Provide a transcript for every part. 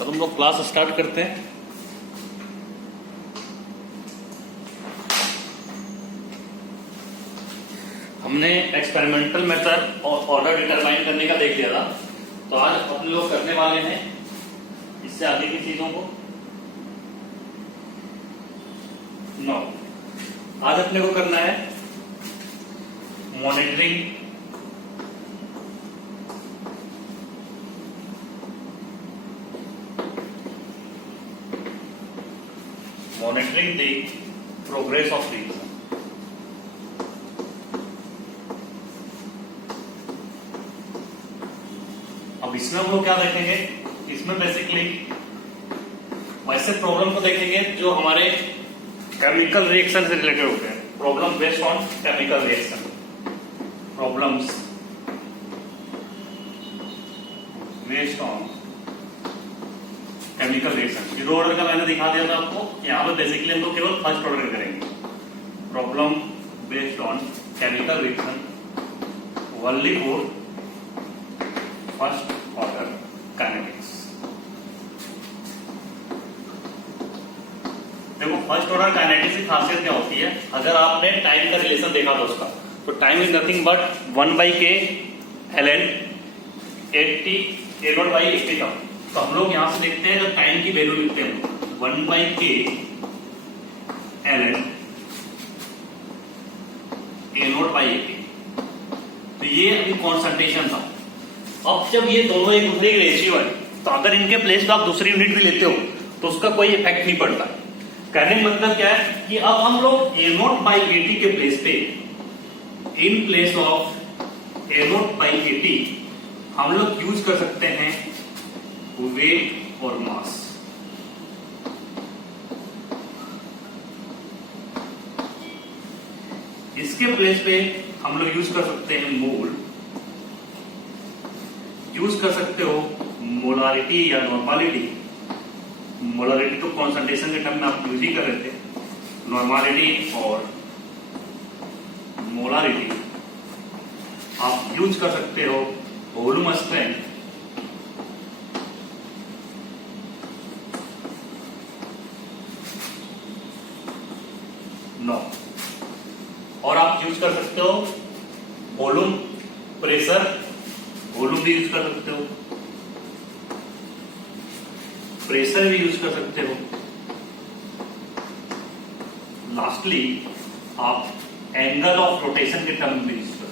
तो हम लोग क्लास स्टार्ट करते हैं। हमने एक्सपेरिमेंटल मेथड और ऑर्डर डिटरमाइन करने का देख लिया था, तो आज अपन लोग करने वाले हैं इससे आगे की चीजों को। आज अपने को करना है monitoring the progress of reaction. अब इसमें हम लोग क्या देखेंगे, इसमें बेसिकली वैसे प्रॉब्लम को देखेंगे जो हमारे केमिकल रिएक्शन से रिलेटेड होते हैं। Problem based on chemical reaction, problems based on chemical reaction. Zero order का मैंने दिखा दिया था आपको। यहाँ पे बेसिकली हम लोग केवल फर्स्ट ऑर्डर करेंगे। Problem based on chemical reaction only for first order kinetics. देखो फर्स्ट ऑर्डर काइनेटिक्स की खासियत क्या होती है, अगर आपने टाइम का रिलेशन देखा था उसका, तो time is nothing but 1/k ln 80 a0/80 था। तो हम लोग यहां से लिखते हैं, जब टाइम की वैल्यू लिखते हैं 1/k ln a0/80। तो ये अभी कॉन्सेंट्रेशन था। अब जब ये दोनों एक दूसरे की रेशियो है, तो अगर इनके प्लेस पे आप दूसरी यूनिट भी लेते हो तो उसका कोई इफेक्ट नहीं पड़ता। कहने का मतलब क्या है कि अब हम लोग a0/80 के प्लेस पे, इन प्लेस ऑफ a0/80 हम लोग यूज कर सकते हैं वेट और मास। इसके प्लेस पे हम लोग यूज कर सकते हैं मोल, यूज कर सकते हो मोलारिटी या नॉर्मालिटी। मोलारिटी तो कॉन्सेंट्रेशन के टर्म में आप यूज ही कर रहे थे। नॉर्मालिटी और मोलारिटी आप यूज कर सकते हो वॉल्यूम स्ट्रेंथ नो, और आप यूज कर सकते हो वॉल्यूम प्रेशर, वॉल्यूम भी यूज कर सकते हो, प्रेशर भी यूज कर सकते हो। लास्टली आप एंगल ऑफ रोटेशन के टर्म भी यूज कर सकते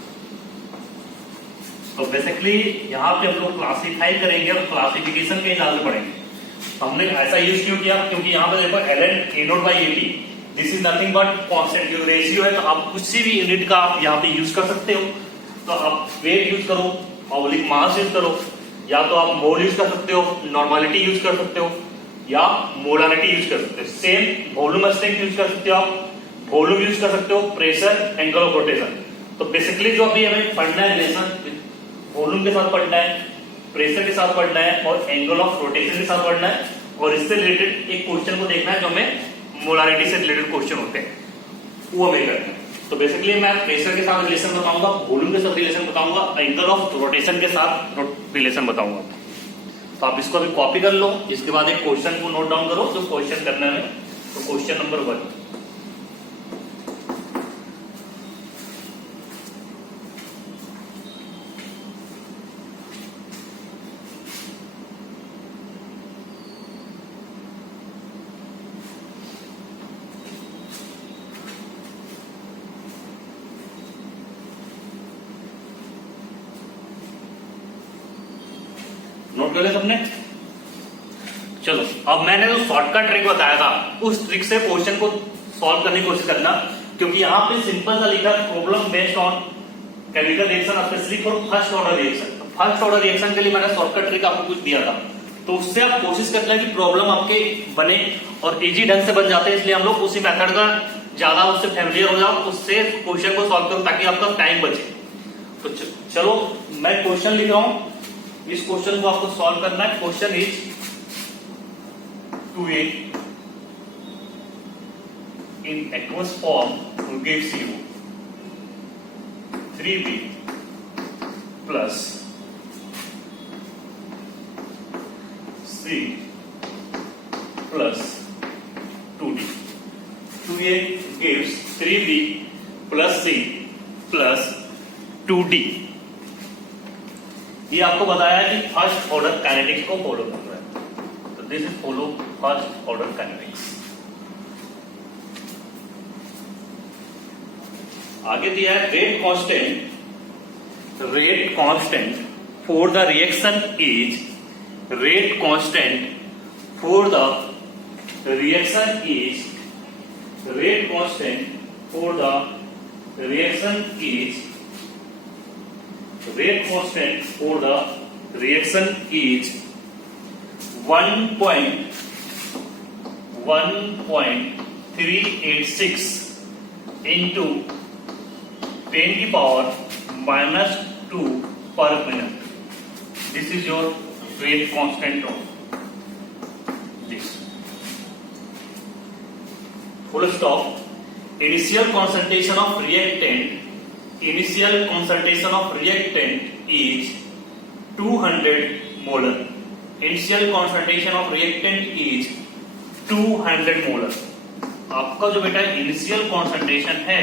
हो। तो बेसिकली यहां पे हम लोग क्लासिफाई करेंगे और क्लासिफिकेशन के हिसाब से पढ़ेंगे। तो हमने ऐसा यूज क्यों किया, क्योंकि यहां पे देखो ln a0/80 this is nothing but constant जो रेशियो है, तो आप किसी भी यूनिट का आप यहाँ पे यूज कर सकते हो। तो आप वेट यूज करो, ऑब्लिक मास यूज करो, या तो आप मोल यूज कर सकते हो, नॉर्मालिटी यूज कर सकते हो, या मोलारिटी यूज कर सकते हो। सेम वॉल्यूम स्ट्रेंथ यूज कर सकते हो, आप वॉल्यूम यूज कर सकते हो, प्रेशर, एंगल ऑफ रोटेशन। तो बेसिकली जो अभी हमें पढ़ना है रिलेशन, वॉल्यूम के साथ पढ़ना है, प्रेशर के साथ पढ़ना है और एंगल ऑफ रोटेशन के साथ पढ़ना है। और इससे रिलेटेड एक क्वेश्चन को देखना है जो हमें मोलारिटी से रिलेटेड क्वेश्चन होते हैं, वो हमें करना है। तो बेसिकली मैं प्रेशर के साथ रिलेशन बताऊंगा, वॉल्यूम के साथ रिलेशन बताऊंगा, एंगल ऑफ रोटेशन के साथ रिलेशन बताऊंगा। तो आप इसको अभी कॉपी कर लो, इसके बाद एक क्वेश्चन को नोट डाउन करो जो क्वेश्चन करना है। तो क्वेश्चन नंबर 1, नोट कर लिया सबने? चलो, अब मैंने जो शॉर्टकट ट्रिक बताया था उस ट्रिक से क्वेश्चन को सॉल्व करने की कोशिश करना, क्योंकि यहाँ पे सिंपल सा लिखा है problem based on chemical reaction specially for first order reaction. First order reaction के लिए मैंने शॉर्टकट ट्रिक आपको कुछ दिया था, तो उससे आप कोशिश करते हैं कि प्रॉब्लम आपके बने और इजी ढंग से बन जाते हैं। इसलिए हम लोग उसी मेथड का ज्यादा उससे फैमिलियर हो जाओ, उससे क्वेश्चन को सॉल्व करो ताकि आपका टाइम बचे। तो चलो मैं क्वेश्चन लिख रहा हूं, इस क्वेश्चन को आपको सॉल्व करना है। Question is 2a in aqueous form gives you 3b plus c plus 2d. 2a gives 3b plus c plus 2d. ये आपको बताया कि फर्स्ट ऑर्डर काइनेटिक्स को फॉलो कर रहा है, तो this is follow first order kinetics. आगे दिया है rate constant for the reaction is rate constant for the reaction is rate constant for the reaction is rate constant for the reaction is 1.386 into 10 की power -2 per minute. This is your rate constant of this. Full stop. Initial concentration of reactant is 200 molar. Initial concentration of reactant is 200 molar. आपका जो बेटा initial concentration है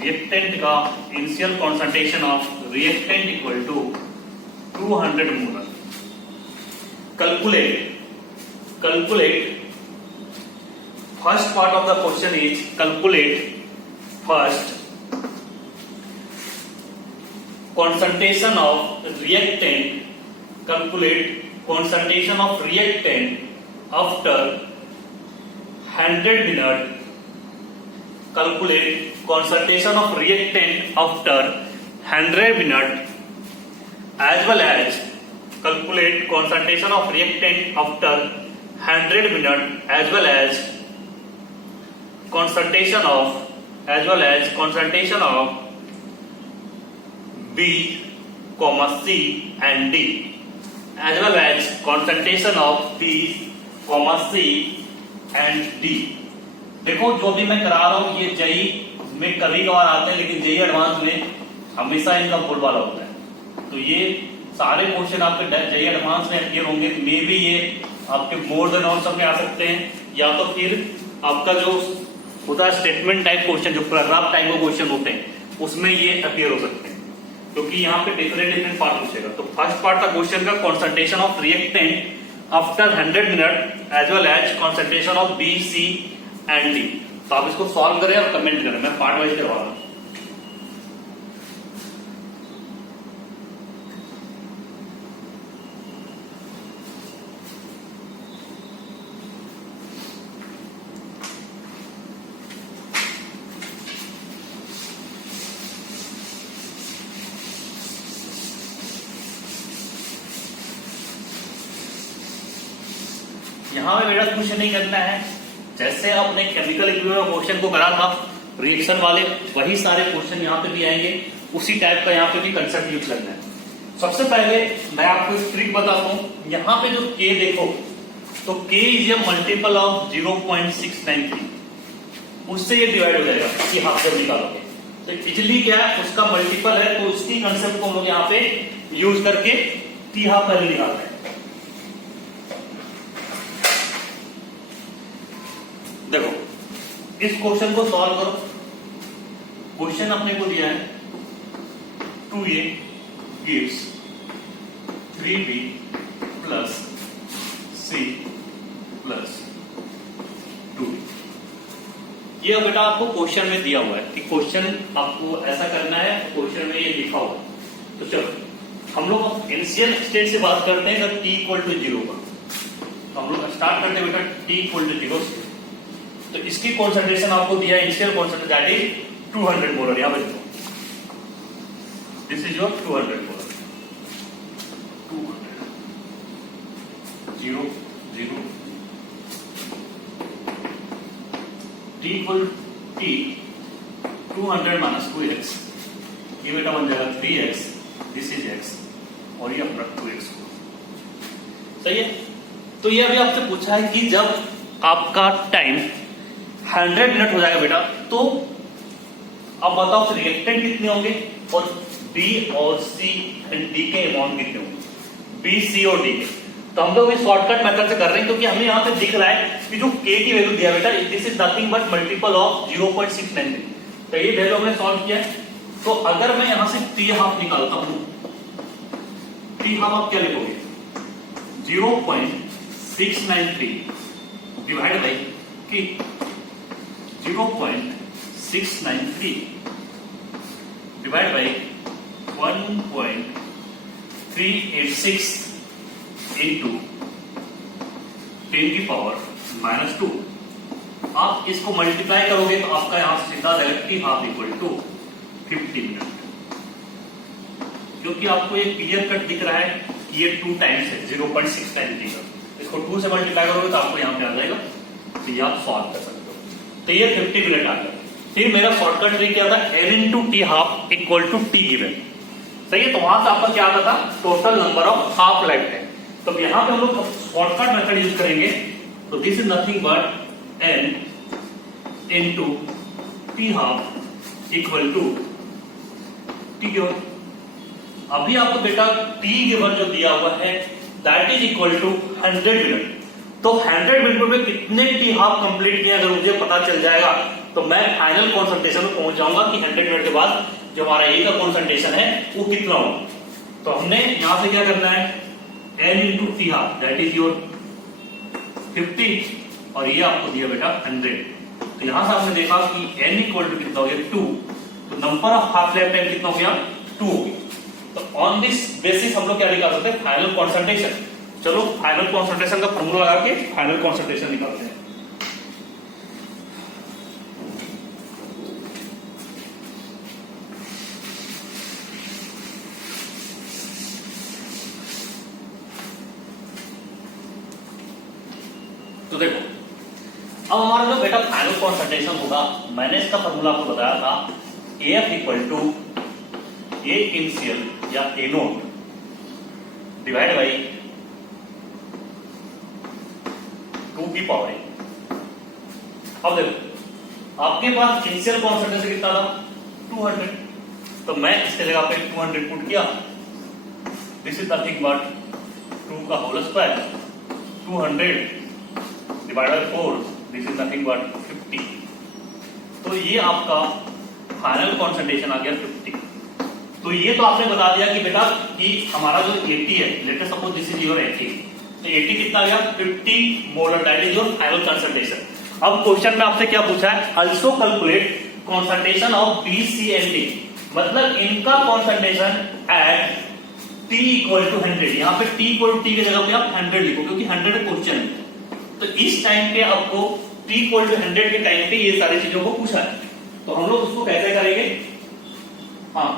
reactant का, initial concentration of reactant equal to 200 molar. Calculate. First part of the question is calculate first concentration of reactant. Calculate concentration of reactant after 100 minutes. Calculate concentration of reactant after 100 minutes, as well as calculate concentration of reactant after 100 minutes, as well as concentration of B, C and D, as well as concentration of B, C and D. देखो जो भी मैं करा रहा हूं ये JEE में कभी कभार आते हैं, लेकिन जेई एडवांस में हमेशा इनका बोलबाला होता है. तो ये सारे क्वेश्चन आपके जेई एडवांस में अपीयर होंगे. मे भी ये आपके मोर देन और सब में आ सकते हैं, या तो फिर आपका जो होता है स्टेटमेंट टाइप क्वेश्चन, जो पैराग्राफ टाइप के क्वेश्चन होते हैं, उसमें ये अपीयर हो सकते हैं, क्योंकि यहाँ पे डिफरेंट पार्ट पूछेगा. तो फर्स्ट पार्ट का क्वेश्चन का concentration of reactant after 100 minute as well as concentration of B, C and D. तो आप इसको सॉल्व करें और कमेंट करें. मैं पार्ट वाइज करवा रहा हूं. यहां में बेटा कुछ नहीं करना है. जैसे आपने केमिकल इक्विलिब्रियम क्वेश्चन को करा था रिएक्शन वाले, वही सारे क्वेश्चन यहाँ पे भी आएंगे. उसी टाइप का यहाँ पे भी कंसेप्ट यूज करना है. सबसे पहले मैं आपको एक ट्रिक बताता हूँ. यहाँ पे जो K देखो, तो K is a multiple of 0.693. उससे ये डिवाइड हो जाएगा कि हाफ जब निकालोगे तो इजिली क्या है उसका मल्टीपल है. तो उसकी कंसेप्ट को हम लोग यहाँ पे यूज करके टी हाफ पहले निकालते हैं. देखो इस क्वेश्चन को सॉल्व करो. क्वेश्चन अपने को दिया है 2a gives 3b plus c plus 2d. ये बेटा आपको क्वेश्चन में दिया हुआ है कि क्वेश्चन आपको ऐसा करना है. क्वेश्चन में ये लिखा हुआ है. तो चलो हम लोग इनिशियल स्टेट से बात करते हैं जब t इक्वल टू 0 का. तो हम लोग स्टार्ट करते हैं बेटा t इक्वल टू 0 से. तो इसकी कॉन्सेंट्रेशन आपको दिया है initial concentration that is 200 molar. यहां पे देखो this is your 200 molar. 200 0 0 t equal t 200 minus 2x. ये बेटा बन जाएगा 3x. दिस इज x और ये अपना 2x. सही है. तो ये अभी आपसे पूछा है कि जब आपका टाइम 100 मिनट हो जाएगा बेटा, तो अब बताओ रिएक्टेंट कितने होंगे और B और C एंड D के अमाउंट कितने होंगे. B, C और D के. तो हम लोग शॉर्टकट मेथड से कर रहे हैं क्योंकि हमें यहाँ पे दिख रहा है कि जो k की वैल्यू दिया बेटा this is nothing but multiple of 0.693। तो ये वैल्यू हमने सॉल्व किया है। तो अगर मैं यहाँ से t हाफ निकालता हूं, t हाफ आप क्या लिखोगे 0.693 डिवाइड बाई कि 0.693 डिवाइड बाई 1.386 इंटू 10 की पावर -2। आप इसको मल्टीप्लाई करोगे तो आपका यहां से सीधा रहेगा T half equal to 50 minute. क्योंकि आपको ये क्लियर कट दिख रहा है कि ये 2 टाइम्स है 0.693 का, इसको 2 से मल्टीप्लाई करोगे तो आपको यहां पे आ जाएगा। तो ये आप सॉल्व कर सकते हो। तो ये 50 मिनट आ गया। फिर मेरा शॉर्टकट ट्रिक क्या था, n into T half equal to T given. सही है। तो वहां से आपका क्या आता था total number of half life time. तो यहां पे हम लोग शॉर्टकट मेथड यूज करेंगे। तो this is nothing but n into T half equal to T given. अभी आपको बेटा टी गिवन जो दिया हुआ है that is equal to 100 minute. तो 100 मिनट में कितने टी हाफ कंप्लीट किए अगर मुझे पता चल जाएगा तो मैं फाइनल कॉन्सेंट्रेशन में पहुंच जाऊंगा कि 100 मिनट के बाद जो हमारा ए का कॉन्सेंट्रेशन है वो कितना होगा। तो हमने यहां से क्या करना है n into T half that is your 50 और ये आपको दिया बेटा 100। तो यहां से आपने देखा कि n इक्वल टू कितना हो गया 2। तो number of half life time कितना हो गया 2 हो गया। तो ऑन दिस बेसिस हम लोग क्या निकाल सकते हैं फाइनल कॉन्सेंट्रेशन। चलो फाइनल कॉन्सेंट्रेशन का फॉर्मूला लगा के फाइनल कॉन्सेंट्रेशन निकालते हैं। तो देखो अब हमारा जो बेटा फाइनल कॉन्सेंट्रेशन होगा, मैंने इसका फॉर्मूला आपको बताया था AF equal to A initial या ए नोट डिवाइड बाई 2 की पावर। अब देखो आपके पास इनिशियल कॉन्सेंट्रेशन कितना था 200। तो मैं इसके जगह पे 200 पुट किया। दिस इज नथिंग बट 2 का whole square 200 divide by 4 this is nothing but 50। तो ये आपका फाइनल कॉन्सेंट्रेशन आ गया 50। तो ये तो आपने बता दिया कि बेटा कि हमारा जो 80 है, let us suppose this is your 80। तो 80 कितना आ गया 50 molar that is your final concentration. अब क्वेश्चन में आपसे क्या पूछा है, also calculate concentration of B C and D. मतलब इनका concentration at T equal to 100। यहाँ पे T इक्वल टू T की जगह पे आप 100 लिखो क्योंकि 100 क्वेश्चन है। तो इस टाइम पे आपको T इक्वल टू 100 के टाइम पे ये सारी चीजों को पूछा है। तो हम लोग उसको कैसे करेंगे, हाँ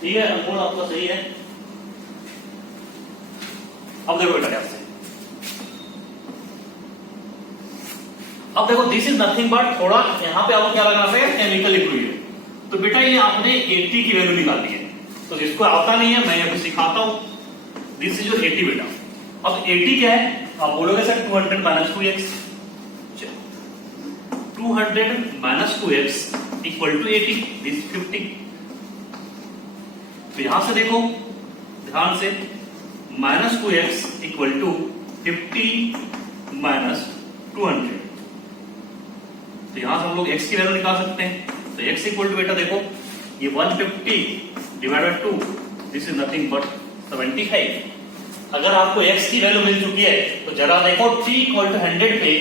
ठीक है अनमोल आपका सही है। अब देखो बेटा कैसे, अब देखो दिस इज नथिंग बट थोड़ा यहां पे आपको क्या लगाना है केमिकल इक्विलिब्रियम। तो बेटा ये आपने 80 की वैल्यू निकाली है। तो जिसको आता नहीं है मैं अभी सिखाता हूं। दिस इज योर 80 बेटा। अब 80 क्या है आप बोलोगे sir 200 minus 2x। 200 minus 2x equal to 80 this 50। तो यहां से देखो ध्यान से minus 2x equal to 50 minus 200। तो यहां से हम लोग x की वैल्यू निकाल सकते हैं। तो x इक्वल टू बेटा देखो ये 150 divide by 2 this is nothing but 75। अगर आपको x की वैल्यू मिल चुकी है तो जरा देखो t इक्वल टू 100 पे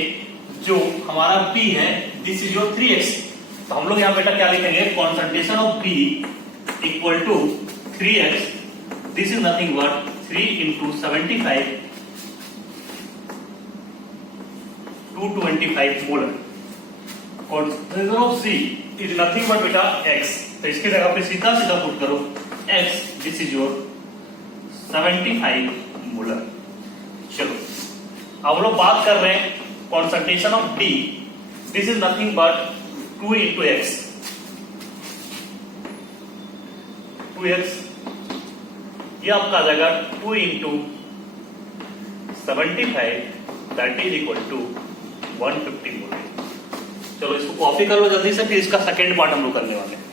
जो हमारा p है दिस इज योर 3x। तो हम लोग यहां बेटा क्या लिखेंगे concentration of p equal to 3x this is nothing but 3 into 75 225 molar. Concentration of C is nothing but बेटा x। तो इसकी जगह पे सीधा सीधा पुट करो x this is your 75 molar. चलो अब लोग बात कर रहे हैं concentration of D this is nothing but 2 into x 2x ये आपका आ जाएगा 2 into 75 that is equal to 150 molar. चलो इसको कॉपी कर लो जल्दी से, फिर इसका सेकेंड पार्ट हम लोग करने वाले हैं।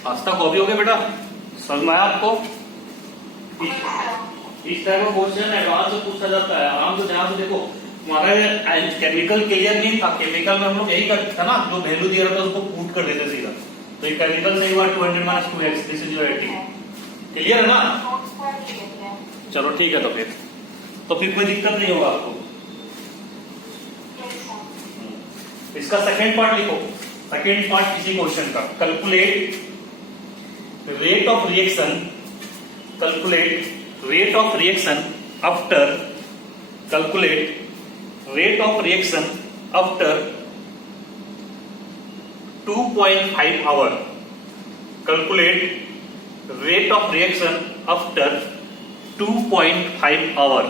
आज तक कॉपी हो गया बेटा, समझ में आया आपको? इस टाइप का क्वेश्चन एडवांस में पूछा जाता है। आराम से ध्यान से देखो, हमारा केमिकल क्लियर नहीं था, केमिकल में हम लोग यही करते थे ना, जो वैल्यू दिया रहता है उसको पुट कर देते सीधा। तो ये केमिकल सही हुआ 200 - 2x, this is your 80। Clear है ना? चलो ठीक है, तो फिर कोई दिक्कत नहीं होगा आपको। इसका सेकेंड पार्ट लिखो, सेकेंड पार्ट इसी क्वेश्चन का, calculate rate of reaction, calculate rate of reaction after, calculate rate of reaction after 2.5 hour, calculate rate of reaction after 2.5 hour।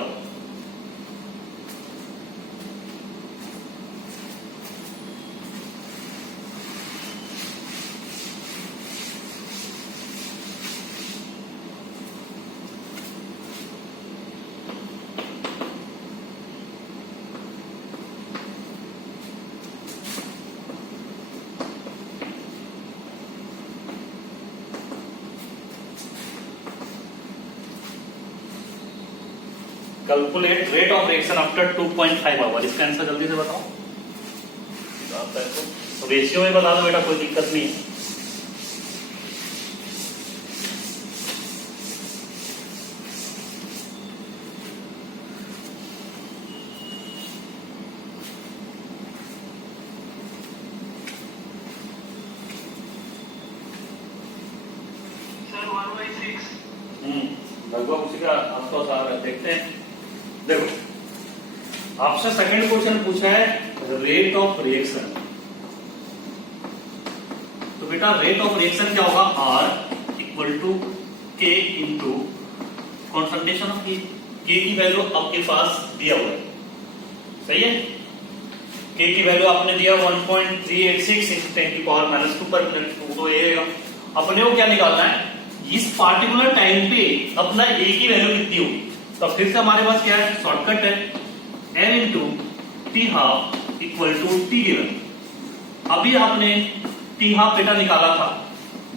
Calculate rate of reaction after 2.5 hour. इसका answer जल्दी से बताओ। तो ratio में बता दो बेटा, कोई दिक्कत नहीं है। लगभग उसी का आसपास आ रहा है, देखते हैं। देखो आपसे सेकंड क्वेश्चन पूछा है रेट ऑफ रिएक्शन। तो बेटा रेट ऑफ रिएक्शन क्या होगा? R equal to K into concentration of K की वैल्यू आपके पास दिया हुआ है, सही है? K की वैल्यू आपने दिया 1.386 × 10⁻² पर मिनट। तो ये अपने को क्या निकालना है, इस पार्टिकुलर टाइम पे अपना A की वैल्यू कितनी होगी। तो फिर से हमारे पास क्या है, शॉर्टकट है, n into T half equal to T given. अभी आपने टी हाफ बेटा निकाला था,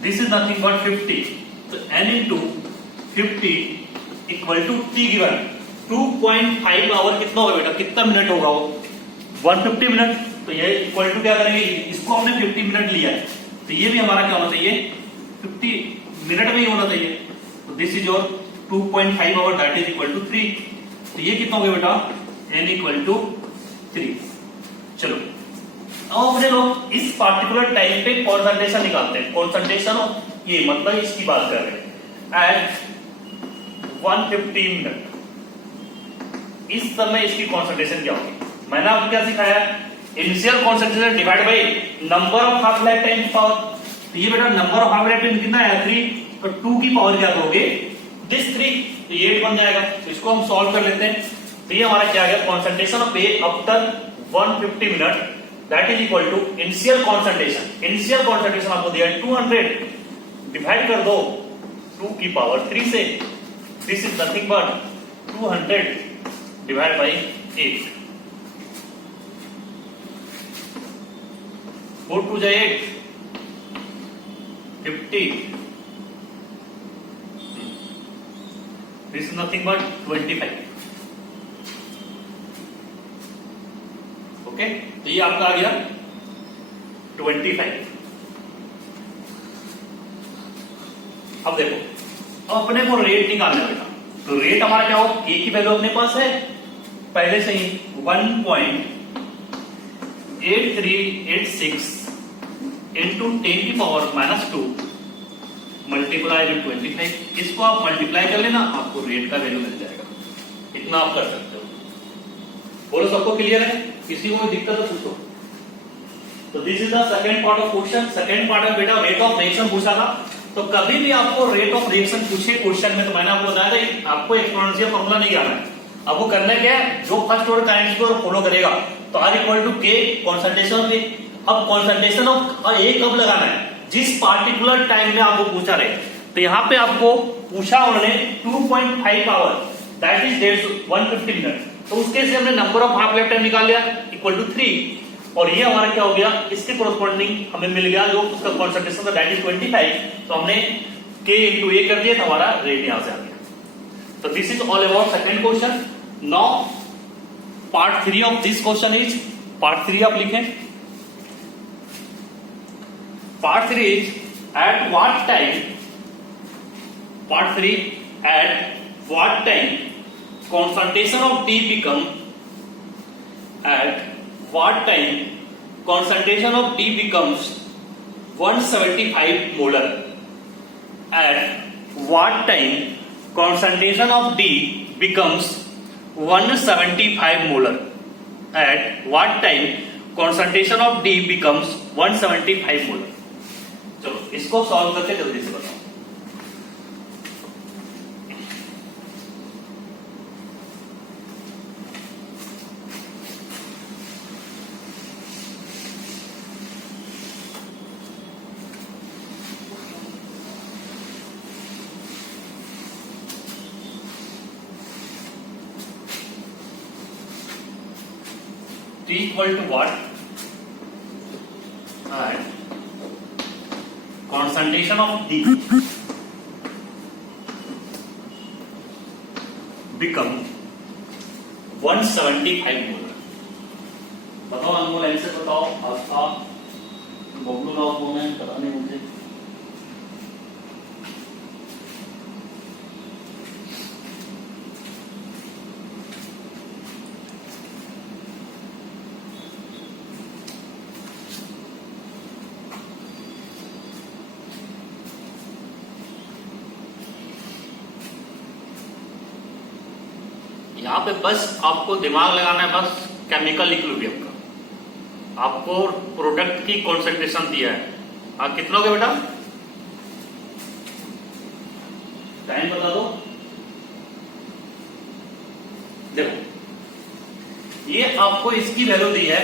दिस इज नथिंग बट 50। तो n into 50 equal to T given. 2.5 hour कितना होगा बेटा, कितना मिनट होगा वो? 150 मिनट। तो ये इक्वल टू क्या करेंगे, इसको हमने 50 मिनट लिया है, तो ये भी हमारा क्या होना चाहिए, 50 मिनट में ही होना चाहिए। तो this is your 2.5 hour, that is equal to 3। तो ये कितना हो गया बेटा, n इक्वल टू 3। चलो अब अपने लोग इस पार्टिकुलर टाइम पे कॉन्सेंट्रेशन निकालते हैं। कॉन्सेंट्रेशन ऑफ ये मतलब इसकी बात कर रहे हैं एट 150 मिनट। इस समय इसकी कॉन्सेंट्रेशन क्या होगी? मैंने आपको क्या सिखाया, initial concentration divide by number of half life time power. तो ये बेटा number of half life time कितना है, 3। तो 2 की पावर क्या करोगे, दिस 3, तो ये 8 बन जाएगा। तो इसको हम सॉल्व कर लेते हैं। तो ये हमारा क्या आ गया, concentration of A after 150 minute that is equal to initial concentration. Initial concentration आपको दिया है 200, डिवाइड कर दो 2 की पावर 3 से, this is nothing but 200 divide by 8। 4 2 जा 8, 50, this is nothing but 25। Okay, तो ये आपका आ गया 25। अब देखो, अब अपने को रेट निकालना है बेटा। तो रेट हमारा क्या हो, A की वैल्यू अपने पास है पहले से ही 1.8386 इंटू 10⁻² मल्टीप्लाई विद 25। इसको आप मल्टीप्लाई कर लेना, आपको रेट का वैल्यू मिल जाएगा। इतना आप कर सकते हो। बोलो सबको क्लियर है? किसी को दिक्कत है पूछो। तो this is the second part of question. Second part में बेटा रेट ऑफ रिएक्शन पूछा था। तो कभी भी आपको रेट ऑफ रिएक्शन पूछे क्वेश्चन में, तो मैंने आपको बताया था आपको एक्सपोनेंशियल फॉर्मूला नहीं आना है। आपको करना क्या है, जो फर्स्ट ऑर्डर काइंड को फॉलो करेगा, तो R equal to K concentration of A। अब कॉन्सेंट्रेशन ऑफ A कब लगाना है, जिस पार्टिकुलर टाइम में आपको पूछा रहे। तो यहाँ पे आपको पूछा उन्होंने 2.5 आवर दैट इज 150 मिनट। तो उसके से हमने number of half life time निकाल लिया इक्वल टू 3। और ये हमारा क्या हो गया, इसके कोरस्पॉन्डिंग हमें मिल गया जो उसका कॉन्सेंट्रेशन था दैट इज 25, तो हमने K into A कर दिया तो हमारा रेट यहां से आ गया। तो this is all about second question. Now part 3 of this question is, part 3 आप लिखें, part 3 is at what time, part 3 at what time concentration of D become, at what time concentration of D becomes 175 molar, at what time concentration of D becomes 175 molar, at what time concentration of D becomes 175 molar। चलो इसको solve करके जल्दी से बताओ। T equal to what? And concentration of D become 175 molar. बताओ अनमोल, ऐसे बताओ, आपका बबलू राव कौन है, पता नहीं मुझे। यहाँ पे बस आपको दिमाग लगाना है, बस केमिकल इक्विलिब्रियम का आपको प्रोडक्ट की कॉन्सेंट्रेशन दिया है। आप कितना हो गया बेटा, टाइम बता दो। देखो ये आपको इसकी वैल्यू दी है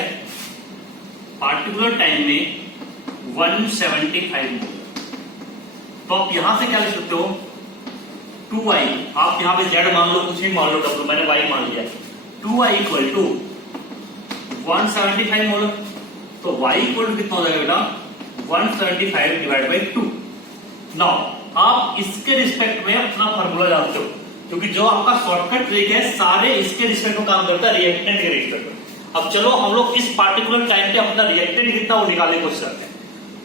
पार्टिकुलर टाइम में 175 मोल, तो आप यहां से क्या लिख सकते हो 2i, आप यहां पे z मान लो, कुछ भी मान लो, w मैंने y मान लिया, 2i इक्वल टू 175 मोलर, तो y इक्वल टू कितना हो जाएगा बेटा 175 डिवाइड बाई 2। नाउ आप इसके रिस्पेक्ट में अपना फार्मूला जानते हो, क्योंकि जो आपका शॉर्टकट ट्रिक है सारे इसके रिस्पेक्ट में काम करता है, रिएक्टेंट के रिस्पेक्ट में। अब चलो हम लोग इस पार्टिकुलर टाइम पे अपना रिएक्टेंट कितना वो निकालने की कोशिश करते हैं।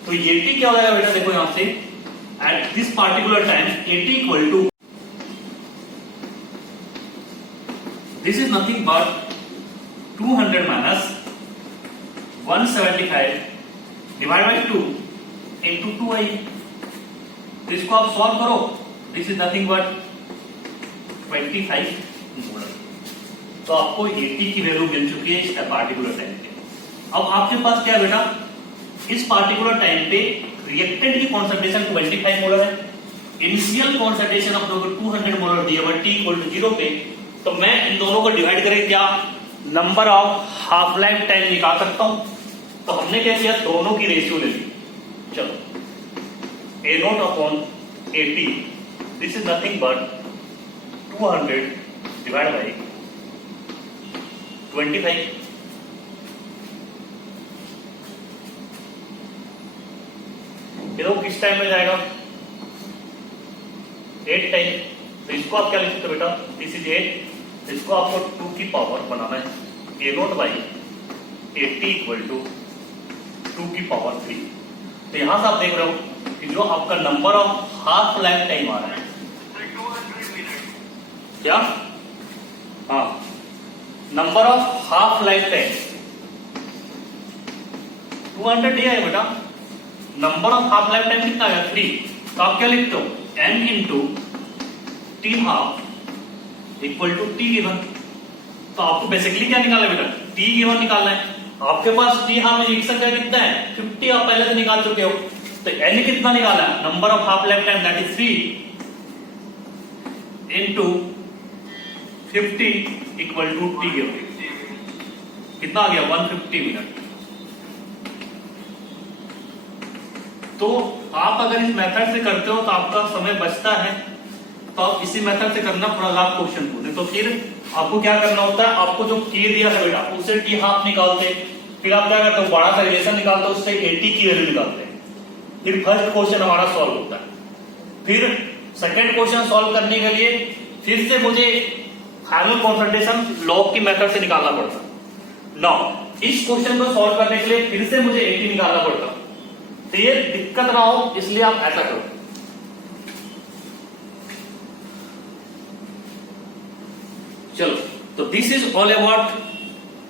तो ये टी क्या हो जाएगा बेटा, देखो यहां से at this particular time at T equal to, this is nothing but 200 minus 175 divided by 2 into 2i। तो इसको आप सॉल्व करो, this is nothing but 25 molar. तो आपको 80 की वैल्यू मिल चुकी है इस पार्टिकुलर टाइम पे। अब आपके पास क्या है बेटा, इस पार्टिकुलर टाइम पे रिएक्टेंट की कॉन्सेंट्रेशन 25 मोलर है, इनिशियल कॉन्सेंट्रेशन आप लोगों को 200 मोलर दिया हुआ t इक्वल टू 0 पे, तो मैं इन दोनों को डिवाइड करके क्या number of half life time निकाल सकता हूं। तो हमने क्या किया, दोनों की रेशियो ले ली। चलो A naught upon 80, this is nothing but 200 divide by 25। ये लोग किस टाइम में जाएगा, 8 टाइम। तो इसको आप क्या लिख सकते हो बेटा, दिस इज 8, इसको आपको 2 की पावर बनाना है, ए नोट बाई 80 इक्वल टू 2 की पावर 3। तो यहां से आप देख रहे हो कि जो आपका number of half life time आ रहा है क्या, हाँ number of half life time 200 दिया है बेटा, number of half life time कितना है 3। तो आप क्या लिखते हो, n into T half equal to T given. तो आपको बेसिकली क्या निकालना है बेटा, टी गिवन निकालना है। आपके पास टी हाफ में लिख सकते हैं कितना है 50, आप पहले से निकाल चुके हो। तो एन कितना निकाला है, number of half life time that is 3 into 50 equal to T given, कितना आ गया 150 मिनट। तो आप अगर इस मेथड से करते हो तो आपका समय बचता है, तो आप इसी मेथड से करना थोड़ा लाभ क्वेश्चन को। तो फिर आपको क्या करना होता है, आपको जो के दिया है बेटा उससे टी हाफ निकालते, फिर आप क्या करते हो, बड़ा सा रिलेशन निकालते हो, उससे 80 की वैल्यू निकालते हैं, फिर फर्स्ट क्वेश्चन हमारा सॉल्व होता है। फिर सेकंड क्वेश्चन सॉल्व करने के लिए फिर से मुझे फाइनल कॉन्संट्रेशन लॉग की मेथड से निकालना पड़ता। नाउ इस क्वेश्चन को सॉल्व करने के लिए फिर से मुझे 80 निकालना पड़ता। तो ये दिक्कत ना हो इसलिए आप ऐसा करो। चलो, तो this is all about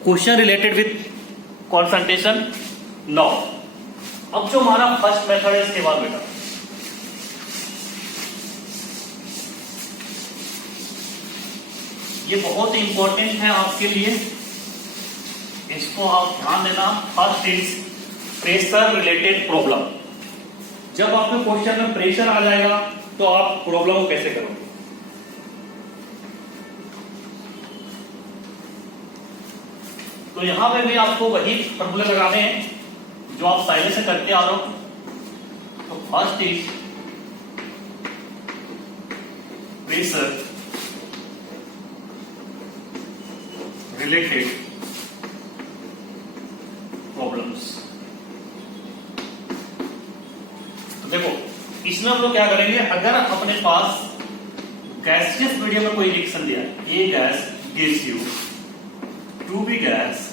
question related with concentration. Now अब जो हमारा फर्स्ट मेथड है इसके बाद बेटा ये बहुत इंपॉर्टेंट है आपके लिए, इसको आप ध्यान देना। First is pressure related problem. जब आपके क्वेश्चन में प्रेशर आ जाएगा तो आप प्रॉब्लम को कैसे करोगे। तो यहां पे भी आपको वही फॉर्मूले लगाने हैं जो आप पहले से करते आ रहे हो। तो first is pressure related problems. तो देखो इसमें हम लोग क्या करेंगे, अगर अपने पास गैसियस मीडियम में कोई रिएक्शन दिया है, A gas gives you 2b gas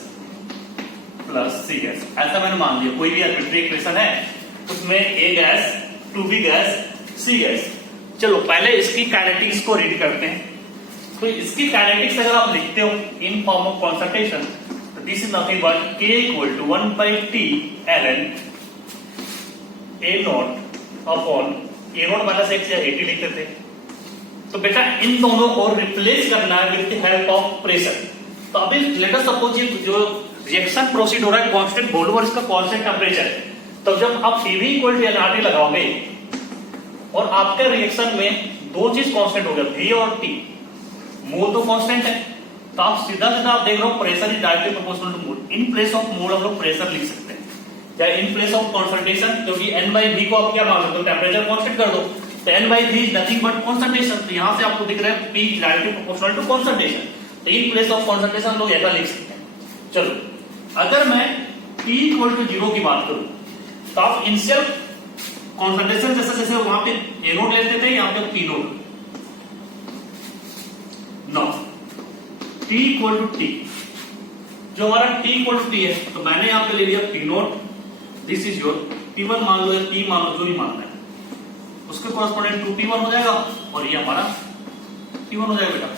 plus C gas, ऐसा मैंने मान लिया। कोई भी आर्बिट्रेरी इक्वेशन है उसमें ए gas 2b gas C gas. चलो पहले इसकी काइनेटिक्स को रीड करते हैं। तो इसकी काइनेटिक्स अगर आप लिखते हो इन फॉर्म ऑफ कॉन्संट्रेशन, तो this is nothing but k equal to 1/t ln a naught upon a naught minus x या 80 लिखते थे। तो बेटा इन दोनों को रिप्लेस करना है with the help of pressure. तो अभी लेट अस सपोज ये जो रिएक्शन प्रोसीड हो रहा है कांस्टेंट वॉल्यूम और इसका कांस्टेंट टेम्परेचर है। तो जब आप PV इक्वल टू nRT लगाओगे और आपके रिएक्शन में दो चीज कांस्टेंट हो गया, V और T, मोल तो कांस्टेंट है, तो आप सीधा सीधा आप देख रहे हो pressure is directly proportional to mole. In place of mole हम लोग प्रेशर लिख सकते हैं, या इन प्लेस ऑफ कॉन्संट्रेशन, क्योंकि n/v को आप क्या मान सकते हो, टेम्परेचर कांस्टेंट कर दो, तो n/v is nothing but concentration. तो यहां से आपको दिख रहा है P directly proportional to concentration. तो इन प्लेस ऑफ कॉन्संट्रेशन हम लोग ऐसा लिख सकते हैं। चलो अगर मैं T इक्वल टू 0 की बात करूं तो आप इनिशियल कॉन्संट्रेशन जैसे जैसे वहां पे A नोट लेते थे, यहां पे P naught. No T equal to T, जो हमारा T इक्वल टू T है, तो मैंने यहां पे ले लिया P naught, this is your P1 मान लो या T मान लो, जो भी मानना है, उसके कॉरेस्पॉन्डेंट 2P1 हो जाएगा और ये हमारा P1 हो जाएगा बेटा।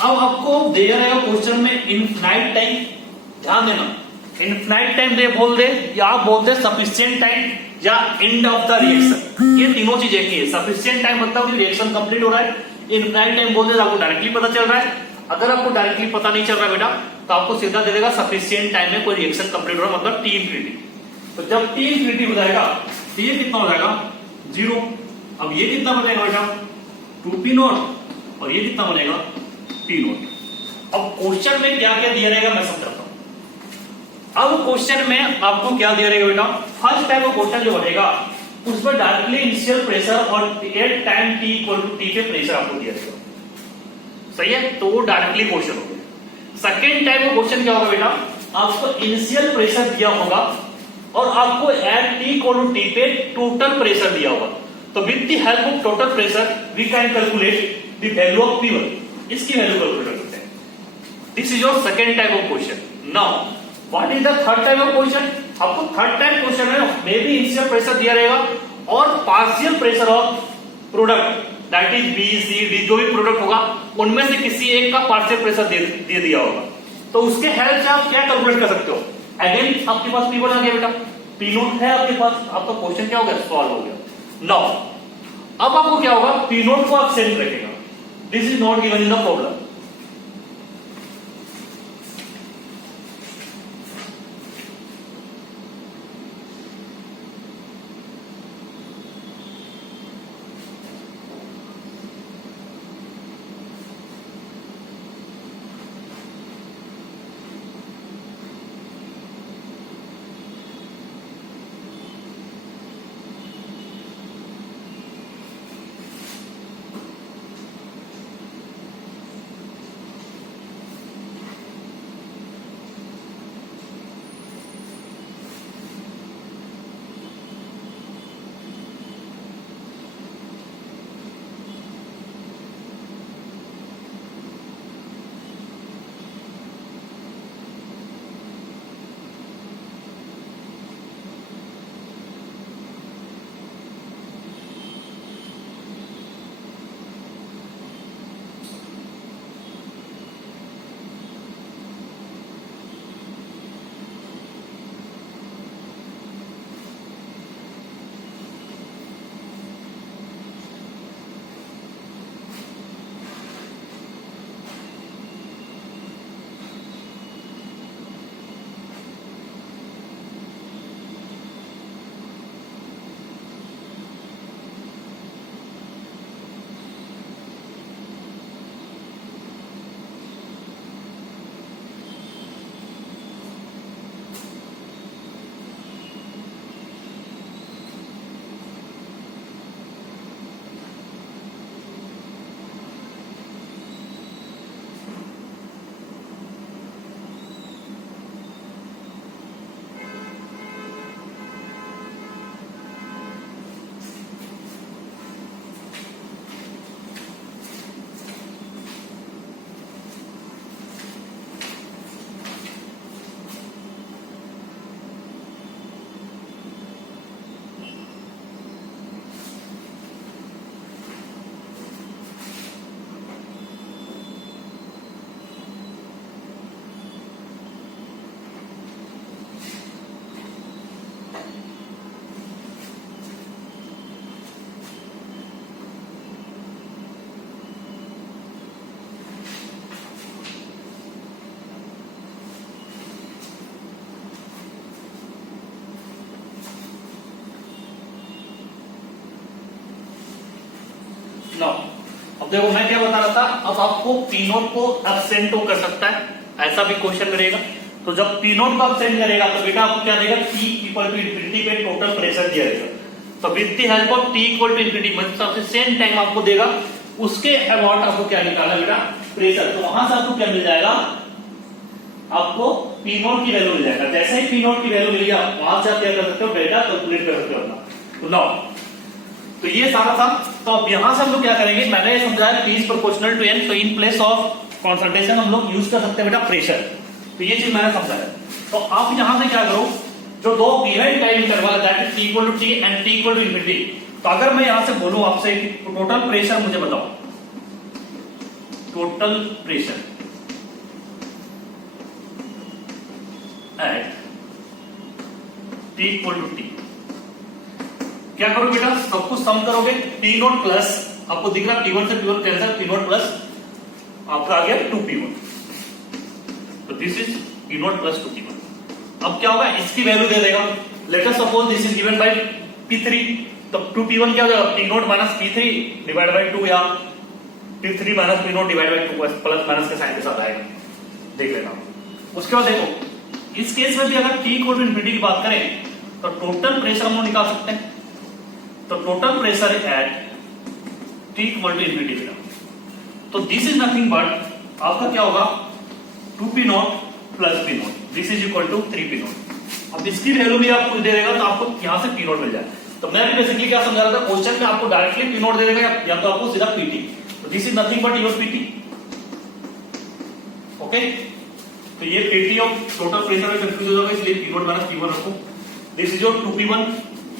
अब आपको दे रहा है क्वेश्चन में इनफिनाइट टाइम, ध्यान देना, इनफिनाइट टाइम दे बोल दे या आप बोलते सफिशिएंट टाइम या एंड ऑफ द रिएक्शन, ये तीनों चीज एक ही है। सफिशिएंट टाइम मतलब रिएक्शन कंप्लीट हो रहा है, इनफिनाइट टाइम बोल दे आपको डायरेक्टली पता चल रहा है। अगर आपको डायरेक्टली पता नहीं चल रहा है बेटा तो आपको सीधा दे देगा सफिशिएंट टाइम में कोई रिएक्शन कंप्लीट हो रहा है, मतलब T इंफिनिटी। तो जब T इंफिनिटी हो जाएगा तो ये कितना हो जाएगा 0। अब ये कितना बनेगा बेटा 2P नॉट और ये कितना बनेगा P नॉट। अब क्वेश्चन में क्या क्या दिया रहेगा मैं समझाता हूं। अब क्वेश्चन में आपको क्या दिया रहेगा बेटा, फर्स्ट टाइम का क्वेश्चन जो बनेगा उसमें डायरेक्टली इनिशियल प्रेशर और at time T equal to T पे प्रेशर आपको दिया रहेगा, सही है, तो वो डायरेक्टली क्वेश्चन हो गया। सेकेंड टाइप का क्वेश्चन क्या होगा बेटा, आपको इनिशियल प्रेशर दिया होगा और आपको at T equal to T पे टोटल प्रेशर दिया होगा। तो with the help of total pressure we can calculate the value of P1, इसकी वैल्यू कैलकुलेट कर सकते हैं। This is your second type of question. Now what is the third type of question, आपको third type question है may be initial pressure दिया रहेगा और partial pressure of product that is B C D, जो भी product होगा उनमें से किसी एक का पार्शियल प्रेशर दे दिया होगा। तो उसके हेल्प से आप क्या कैलकुलेट कर सकते हो। अगेन आपके पास P1 आ गया बेटा, P नोट है आपके पास, आपका क्वेश्चन क्या हो गया, सॉल्व हो गया। नाउ अब आपको क्या होगा, P नोट को आप सेम रखेगा, this is not given in the problem. No अब देखो मैं क्या बता रहा था, अब आपको पी नोट को एब्सेंट कर सकता है, ऐसा भी क्वेश्चन करेगा। तो जब पी नोट को एब्सेंट करेगा तो बेटा आपको क्या देगा, T इक्वल टू इंफिनिटी पे टोटल प्रेशर दिया जाएगा। तो with the help of T equal to infinity मतलब सेम टाइम आपको देगा, उसके अबाउट आपको क्या निकालना बेटा, प्रेशर। तो वहां से आपको क्या मिल जाएगा, आपको पी नोट की वैल्यू मिल जाएगा। जैसे ही पी नोट की वैल्यू मिल गया वहां से आप क्या कर सकते हो, डेटा कैलकुलेट कर सकते हो अपना। तो नाउ तो ये सारा था। तो अब यहां से हम लोग क्या करेंगे, मैंने समझाया P is proportional to N, तो इन प्लेस ऑफ कंसंट्रेशन हम लोग यूज कर सकते हैं बेटा प्रेशर। तो ये चीज मैंने समझाया। तो आप यहां से क्या करो, जो दो गिवन टाइम इंटरवल है that is T equal to T and T equal to infinity. तो अगर मैं यहां से बोलूं आपसे कि टोटल प्रेशर मुझे बताओ, total pressure at T equal to T, क्या करोगे बेटा, सब कुछ सम करोगे, P नोट प्लस आपको दिख रहा P1 से P1 cancel, P naught plus आपका आ गया 2P1। तो this is P naught plus 2P1। अब क्या होगा, इसकी वैल्यू दे देगा। Late us suppose this is given by P3, तो 2P1 क्या हो जाएगा, P naught minus P3 divide by 2, या P3 minus P naught divide by 2 plus minus के साइन के साथ आएगा, देख लेना। उसके बाद देखो इस केस में भी अगर T इक्वल टू इंफिनिटी की बात करें तो टोटल प्रेशर हम लोग निकाल सकते हैं। तो total pressure at T equal to infinity बेटा, तो दिस इज नथिंग बट आपका क्या होगा, 2P naught plus P naught, this is equal to 3P naught. अब इसकी वैल्यू भी आपको दे देगा तो आपको यहां से P नोट मिल जाए। तो मैं भी बेसिकली क्या समझा रहा था, क्वेश्चन में आपको डायरेक्टली P नोट दे देगा या तो आपको सीधा PT। तो this is nothing but your PT। Okay, तो ये PT ऑफ टोटल प्रेशर में कंफ्यूज हो जाएगा, इसलिए P नोट माइनस P1 रखो। This is your 2P1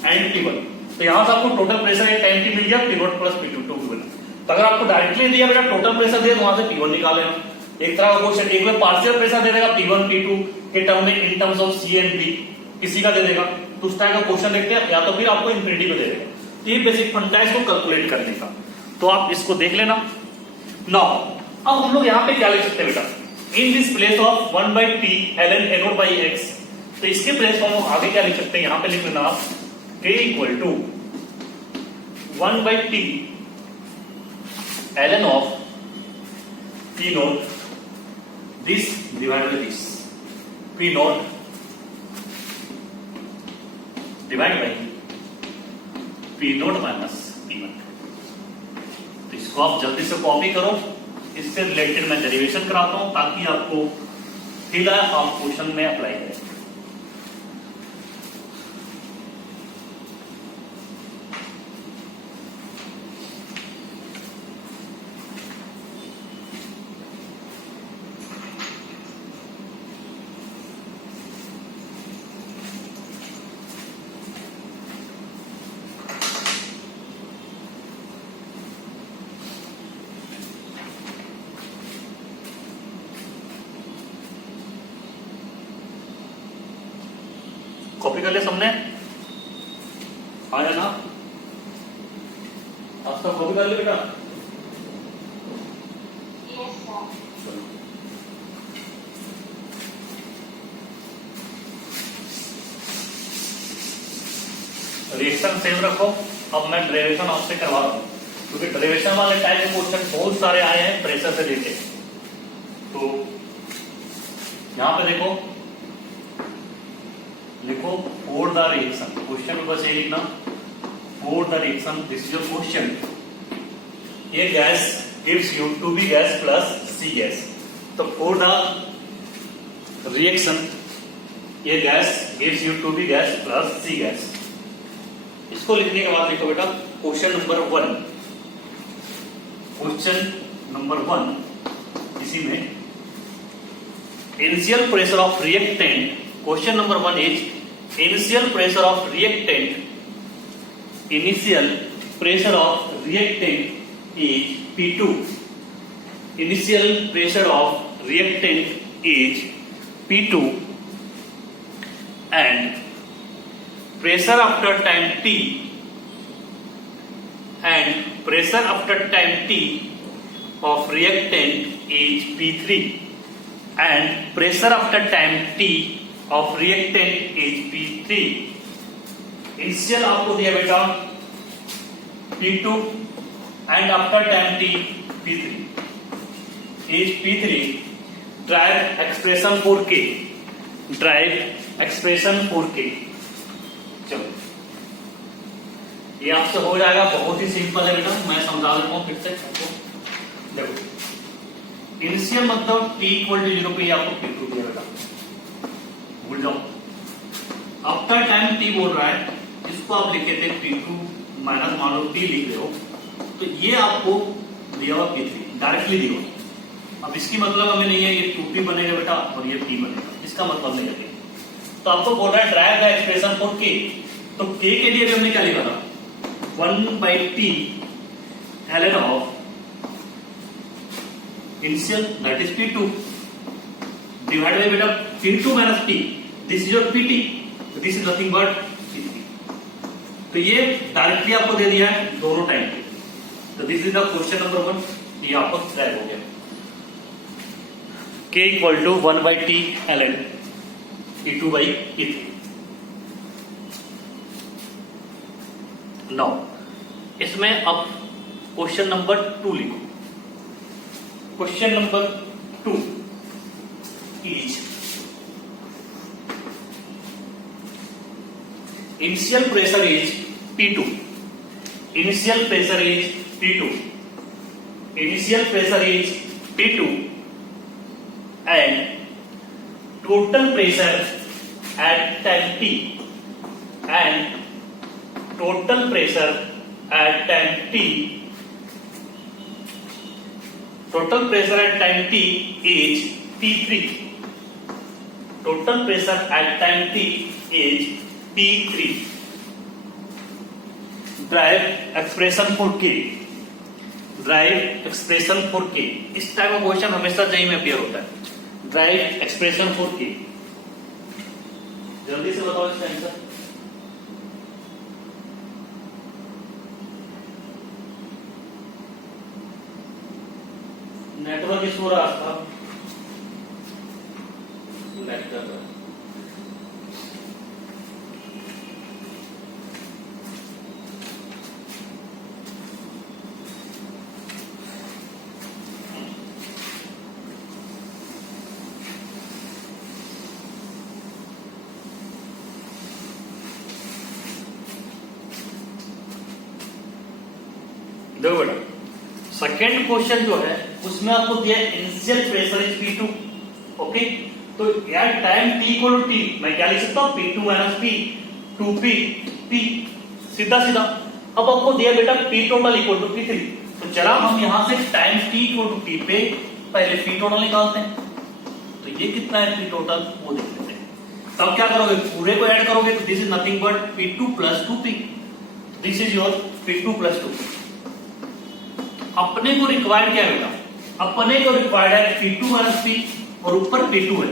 and P1। तो यहां से आपको टोटल प्रेशर एक टाइम की मिल गया P naught plus P2 2P1। तो अगर आपको डायरेक्टली दिया बेटा टोटल प्रेशर दे तो वहां से P1 निकाल लेना। एक तरह का क्वेश्चन, एक में पार्शियल प्रेशर दे देगा P1 P2 के टर्म में इन terms of C and D, किसी का दे देगा। तो उस टाइप का क्वेश्चन देखते हैं, या तो फिर आपको इंफिनिटी पे दे देगा। ये बेसिक फंडा है इसको कैलकुलेट करने का, तो आप इसको देख लेना। नाउ अब हम लोग यहाँ पे क्या लिख सकते हैं बेटा, in this place of 1 by T ln n0 by x। तो इसके प्लेस पर हम आगे क्या लिख सकते हैं, यहां पे लिख लेना आप K equal to 1 by T ln of P naught this divided by this, P naught divide by P naught minus P1। तो इसको आप जल्दी से कॉपी करो, इससे रिलेटेड मैं डेरिवेशन कराता हूं ताकि आपको सीधा आप क्वेश्चन में अप्लाई करें। कॉपी कर ले सबने, आया ना, आप सब कॉपी कर ले बेटा। रिएक्शन सेम रखो। अब मैं डेरिवेशन आपसे करवा रहा हूं, क्योंकि डेरिवेशन वाले टाइप के क्वेश्चन बहुत सारे आए हैं प्रेशर से लेके। तो यहां पे देखो, लिखो फॉर द रिएक्शन, क्वेश्चन में बस ये लिखना for the reaction, this is your question. ये gas gives you 2B gas plus C gas. तो फॉर द रिएक्शन ये gas gives you 2B gas plus C gas. इसको लिखने के बाद लिखो बेटा क्वेश्चन नंबर 1। क्वेश्चन नंबर 1 इसी में initial pressure of reactant, question number 1 is initial pressure of reactant, initial pressure of reactant is P2, initial pressure of reactant is P2 and pressure after time T and pressure after time T of reactant is P3 and pressure after time T of reactant is P3। Initial आपको दिया बेटा P2 and after time t p3 is p3 drive expression for k, drive expression for k। चलो ये आपसे हो जाएगा, बहुत ही simple है बेटा, मैं समझा देता हूँ फिर से आपको। देखो इनिशियल मतलब t इक्वल टू 0 पे ये आपको p2 दिया बेटा, भूल जाओ। आफ्टर टाइम t बोल रहा है, इसको आप लिखे थे p2 माइनस मान लो t लिख रहे हो, तो ये आपको दिया हुआ p3 डायरेक्टली दिया हुआ। अब इसकी मतलब हमें नहीं है, ये 2p बनेगा बेटा और ये p बनेगा, इसका मतलब नहीं है। तो आपको बोल रहा है drive the expression for k, तो k के लिए भी हमने क्या लिखा था 1/t ln of initial that is p2 divide bye बेटा p2 minus p, this is your pt, this is nothing but p3। तो ये डायरेक्टली आपको दे दिया है दोनों टाइम पे। तो this is the question number 1, ये आपको ड्राइव हो गया। k equal to 1/t ln p2 by p3। Now इसमें अब क्वेश्चन नंबर 2 लिखो। Question number 2 is initial pressure is P2, initial pressure is P2, initial pressure is P2 and total pressure at time t, and total pressure at time t, total pressure at time t is P3, total pressure at time t is P3, drive expression for k, drive expression for k। इस type का question हमेशा JEE में appear होता है, drive expression for k। जल्दी से बताओ इसका आंसर। नेटवर्क इशू हो रहा था, नेटवर्क देखो बेटा, सेकेंड क्वेश्चन जो है उसमें आपको दिया initial pressure is P2, okay. तो यार time t equal to t, मैं क्या लिख सकता हूँ P2 minus p 2p p, सीधा सीधा। अब आपको दिया बेटा p total equal to P3, तो चला हम यहां से time t equal to t पे पहले p टोटल निकालते हैं। तो ये कितना है p टोटल वो देख लेते हैं। तब क्या करोगे, पूरे को ऐड करोगे तो this is nothing but P2 plus 2p, this is your P2 plus 2p। अपने को रिक्वायर्ड क्या है बेटा, अपने को रिक्वायर्ड है P2 माइनस p और ऊपर P2 है।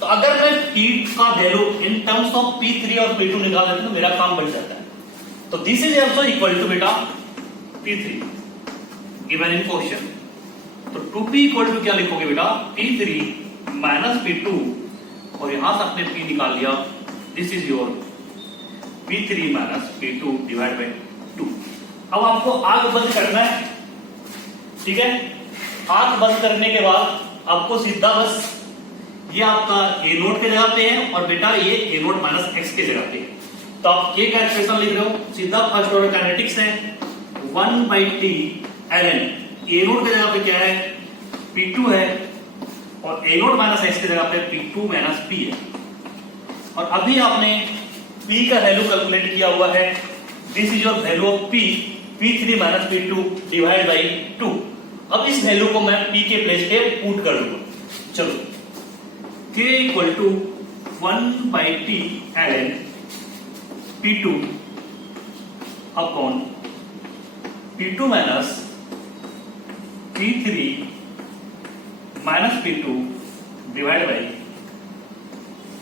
तो अगर मैं p का value in terms of P3 और P2 निकाल देता हूं तो मेरा काम बढ़ जाता है। तो this is also equal to बेटा P3 गिवन इन क्वेश्चन। तो 2p इक्वल टू क्या लिखोगे बेटा P3 माइनस P2, और यहां से आपने p निकाल लिया, this is your P3 minus P2 divide by 2। अब आपको आग बंद करना है, ठीक है। आंख बंद करने के बाद आपको सीधा बस ये आपका ए नोट के जगह पे है और बेटा ये ए नोट माइनस एक्स के जगह पे है। तो आप के का एक्सप्रेशन लिख रहे हो, सीधा फर्स्ट ऑर्डर काइनेटिक्स है 1/t ln ए नोट के जगह पे क्या है P2 है और ए नोट माइनस एक्स के जगह पे P2 माइनस p है। और अभी आपने p का वैल्यू कैलकुलेट किया हुआ है, this is your value of p, P3 minus P2 divide by 2। अब इस वैल्यू को मैं p के प्लेस पे पुट कर दूंगा। चलो k equal to 1/t ln P2 upon P2 minus P3 minus P2 divide by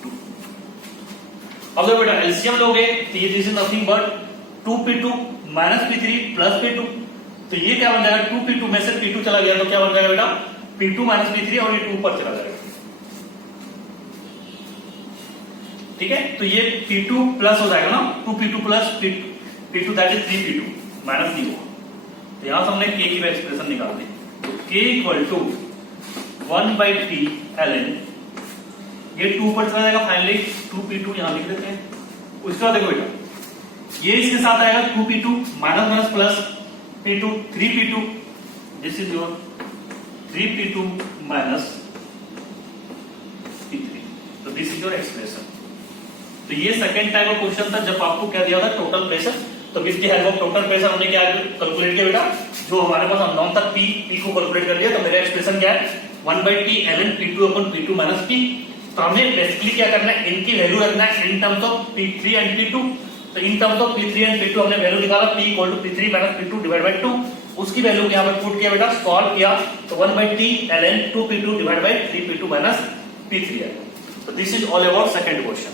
2। अब देखो बेटा एलसीएम लोगे तो ये this is nothing but 2p2 minus P3 plus P2, तो ये क्या बन जाएगा 2p2 में से P2 चला गया तो क्या बन जाएगा बेटा P2 माइनस P3 और ये 2 ऊपर चला जाएगा, ठीक है। तो ये P2 प्लस हो जाएगा ना, 2p2 plus P2 that is 3p2 minus 0। तो यहां से हमने के की एक्सप्रेशन निकाल दी। तो के इक्वल टू 1/t ln, ये 2 पर चला जाएगा फाइनली, 2p2 यहां लिख देते हैं। उसके बाद देखो बेटा, ये इसके साथ आएगा 2p2 minus minus plus p2 3p2, this is your 3p2 minus p3। तो दिस इज योर एक्सप्रेशन। तो ये सेकंड टाइप ऑफ क्वेश्चन था जब आपको क्या दिया था टोटल प्रेशर। तो with the help of total pressure हमने क्या कैलकुलेट किया बेटा, जो हमारे पास अननोन था p को कैलकुलेट कर लिया। तो मेरा एक्सप्रेशन क्या है 1/t ln p2 upon p2 minus p। तो हमने बेसिकली क्या करना है, इनकी वैल्यू रखना है इन terms of p3 and p2। तो इन terms of p3 and p2 हमने वैल्यू निकाला p equal to p3 minus p2 divide by 2। उसकी वैल्यू यहां पर पुट किया बेटा, सॉल्व किया तो 1/t ln 2p2 divide by 3p2 minus p3 है। तो this is all about second question.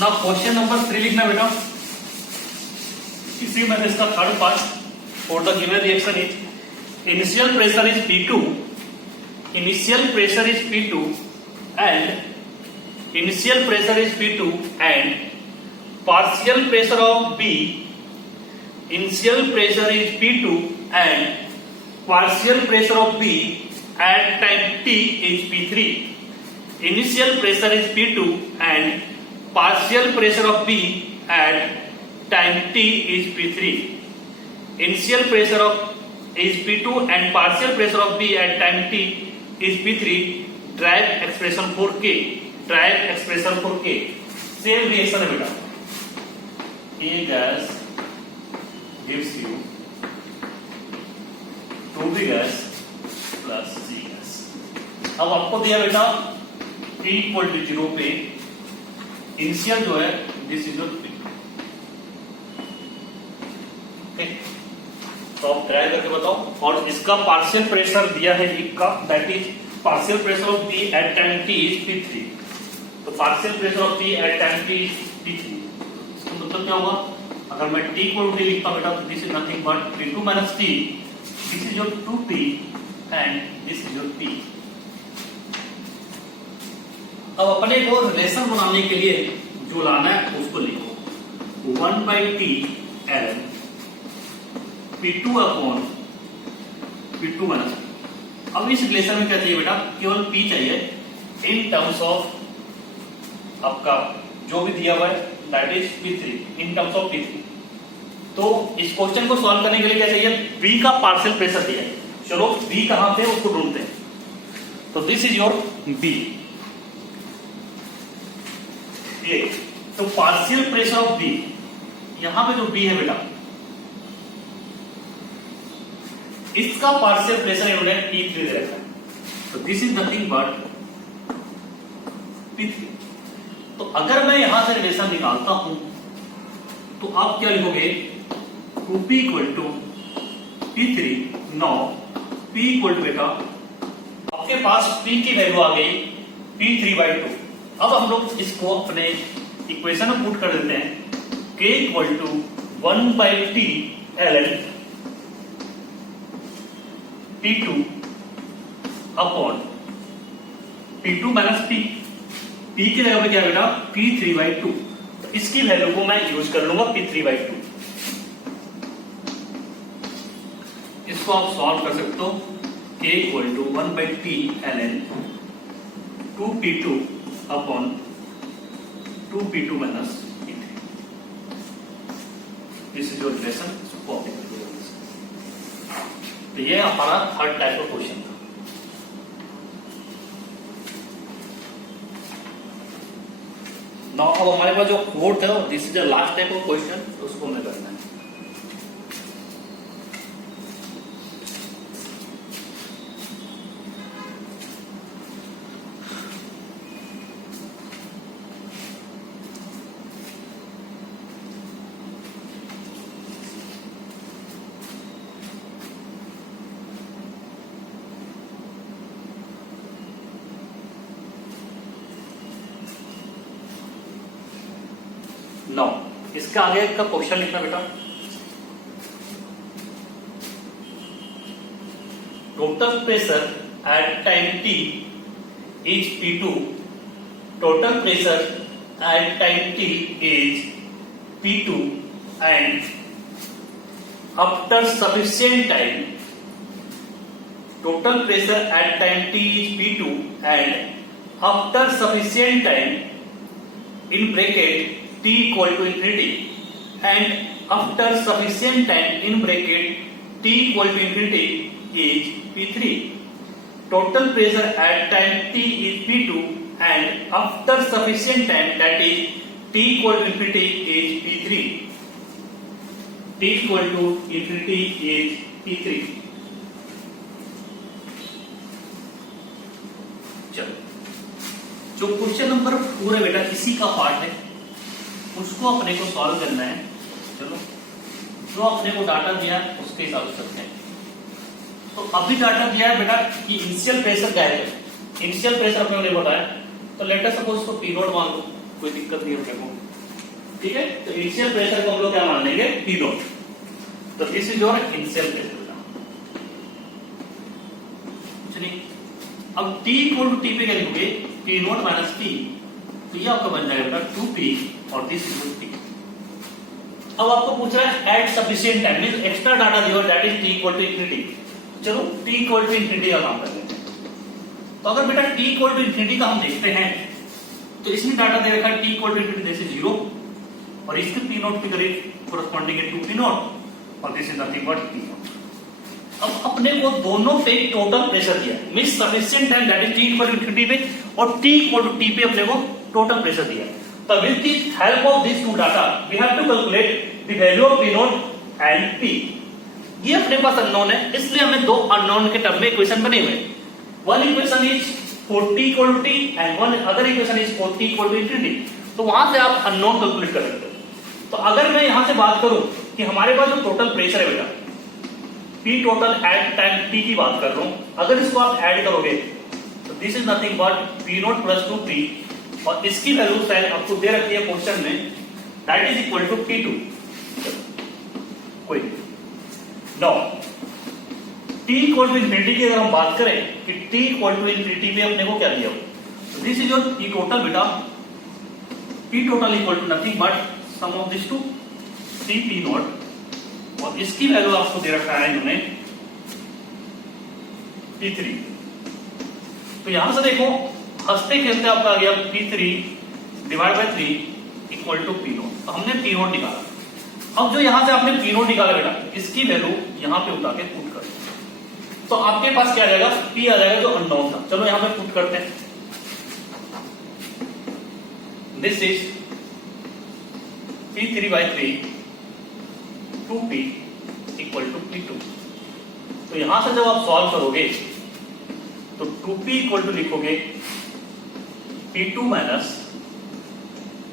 ना क्वेश्चन नंबर 3 लिखना बेटा, इसी में इसका third part. For the given reaction is initial pressure is P2, initial pressure is P2 and initial pressure is P2 and partial pressure of B, initial pressure is P2 and partial pressure of B at time t is P3, initial pressure is P2 and partial pressure of B at time t is P3, initial pressure of is P2 and partial pressure of B at time t is P3, drive expression for K, drive expression for K। same reaction है बेटा, A gas gives you 2B gas plus C gas। अब आपको दिया बेटा T equal to 0 पे initial जो है this is your P। तो आप ट्राई करके बताओ। और इसका पार्शियल प्रेशर दिया है लीक का, that is partial pressure of B at time T is P3। तो partial pressure of B at time T is P3। इसका मतलब क्या होगा, अगर मैं T इक्वल टू T लिखता बेटा तो this is nothing but P2 minus T, this is your 2P and this is your P। अब अपने को रिलेशन बनाने के लिए जो लाना है उसको लिखो 1/t ln P2 upon P2 minus P। अब इस रिलेशन में क्या चाहिए बेटा, केवल P चाहिए इन टर्म्स ऑफ आपका जो भी दिया हुआ है that is P3, in terms of P3। तो इस क्वेश्चन को सॉल्व करने के लिए क्या चाहिए, B का पार्शियल प्रेशर दिया है। चलो B कहां पे उसको ढूंढते हैं। तो दिस इज योर B, ये तो पार्शियल प्रेशर ऑफ B, यहां पे जो B है बेटा इसका पार्शियल प्रेशर इन्होंने P3 दे रखा है। तो this is nothing but P3। तो अगर मैं यहां से रिलेशन निकालता हूं तो आप क्या लिखोगे, 2P equal to P3। No P equal to बेटा आपके पास P की वैल्यू आ गई P3/2। अब हम लोग इसको अपने इक्वेशन में पुट कर देते हैं, K equal to 1/t ln P2 upon P2 minus P। P की जगह पे क्या बेटा P3/2। तो इसकी वैल्यू को मैं यूज कर लूंगा P3/2। इसको आप सॉल्व कर सकते हो, K equal to 1/t ln 2P2 upon 2P2 minus P3। This is your relation. तो ये हमारा थर्ड टाइप ऑफ क्वेश्चन था। नाउ अब हमारे पास जो फोर्थ है this is the last type of question, उसको हमें करना है। नाउ इसका आगे का क्वेश्चन लिखना बेटा, total pressure at time T is P2, total pressure at time T is P2 and after sufficient time, total pressure at time t is P2 and after sufficient time in bracket t equal to infinity and after sufficient time in bracket t equal to infinity is P3. Total pressure at time t is P2 and after sufficient time, that is t equal to infinity, is P3. t equal to infinity is P3. जो question number 4 है बेटा, इसी का part है, उसको अपने को solve करना है। चलो, जो अपने को डाटा दिया उसके हिसाब से करते हैं। तो अभी डाटा दिया है बेटा कि इनिशियल प्रेशर क्या है, इनिशियल प्रेशर अपने को बताया, तो लेट अस सपोज को P नोट मान लो, कोई दिक्कत नहीं है अपने को, ठीक है। तो इनिशियल प्रेशर को हम लोग क्या मान लेंगे, P नोट। तो this is your initial pressure. चलिए, अब T इक्वल टू टी पे क्या लिखोगे, P नोट माइनस T, तो ये आपका बन जाएगा बेटा 2P और दिस इक्वल T। अब आपको पूछ रहा है at sufficient time, means extra data दिया, that is T equal to infinity. चलो T इक्वल टू इंफिनिटी का काम करते हैं। तो अगर बेटा T इक्वल टू इंफिनिटी का हम देखते हैं, तो इसमें डाटा दे रखा है T इक्वल टू इंफिनिटी जैसे 0 और इसके P नोट के करीब कोरस्पॉन्डिंग है 2P नोट और this is nothing but P naught. अब अपने को दोनों पे टोटल प्रेशर दिया, means sufficient time that is T equal to infinity पे और T इक्वल टू T पे अपने को टोटल प्रेशर दिया। तो with the help of this two data we have to calculate the value of P naught and P। ये अपने पास unknown है, इसलिए हमें दो अननोन के टर्म में इक्वेशन बने हुए। One equation is for T equal to T and one other equation is for T equal to infinity. तो वहां से आप अननोन कैलकुलेट कर सकते हो। तो अगर मैं यहां से बात करूं कि हमारे पास जो टोटल प्रेशर है बेटा P total at time T की बात कर रहा हूं, अगर इसको आप ऐड करोगे तो this is nothing but P naught plus 2P और इसकी वैल्यू शायद आपको दे रखी है क्वेश्चन में, that is equal to P2। कोई no T equal to infinity की अगर हम बात करें कि T इक्वल टू इंफिनिटी पे अपने को क्या दिया, तो this is your P total बेटा, P total equal to nothing but sum of this two P naught और इसकी वैल्यू आपको दे रखा है इन्होंने P3। तो यहां से देखो हंसते खेलते आपका आ गया P3 divide by 3 equal to P naught. तो हमने P नोट निकाला। अब जो यहां से आपने P नोट निकाला बेटा, इसकी वैल्यू यहां पे उठा के पुट कर, तो आपके पास क्या आ जाएगा, P आ जाएगा जो अननोन था। चलो यहां पे पुट करते हैं, this is P3 by 3 2P equal to P2। तो यहां से जब आप सॉल्व करोगे तो 2P इक्वल टू लिखोगे P2 minus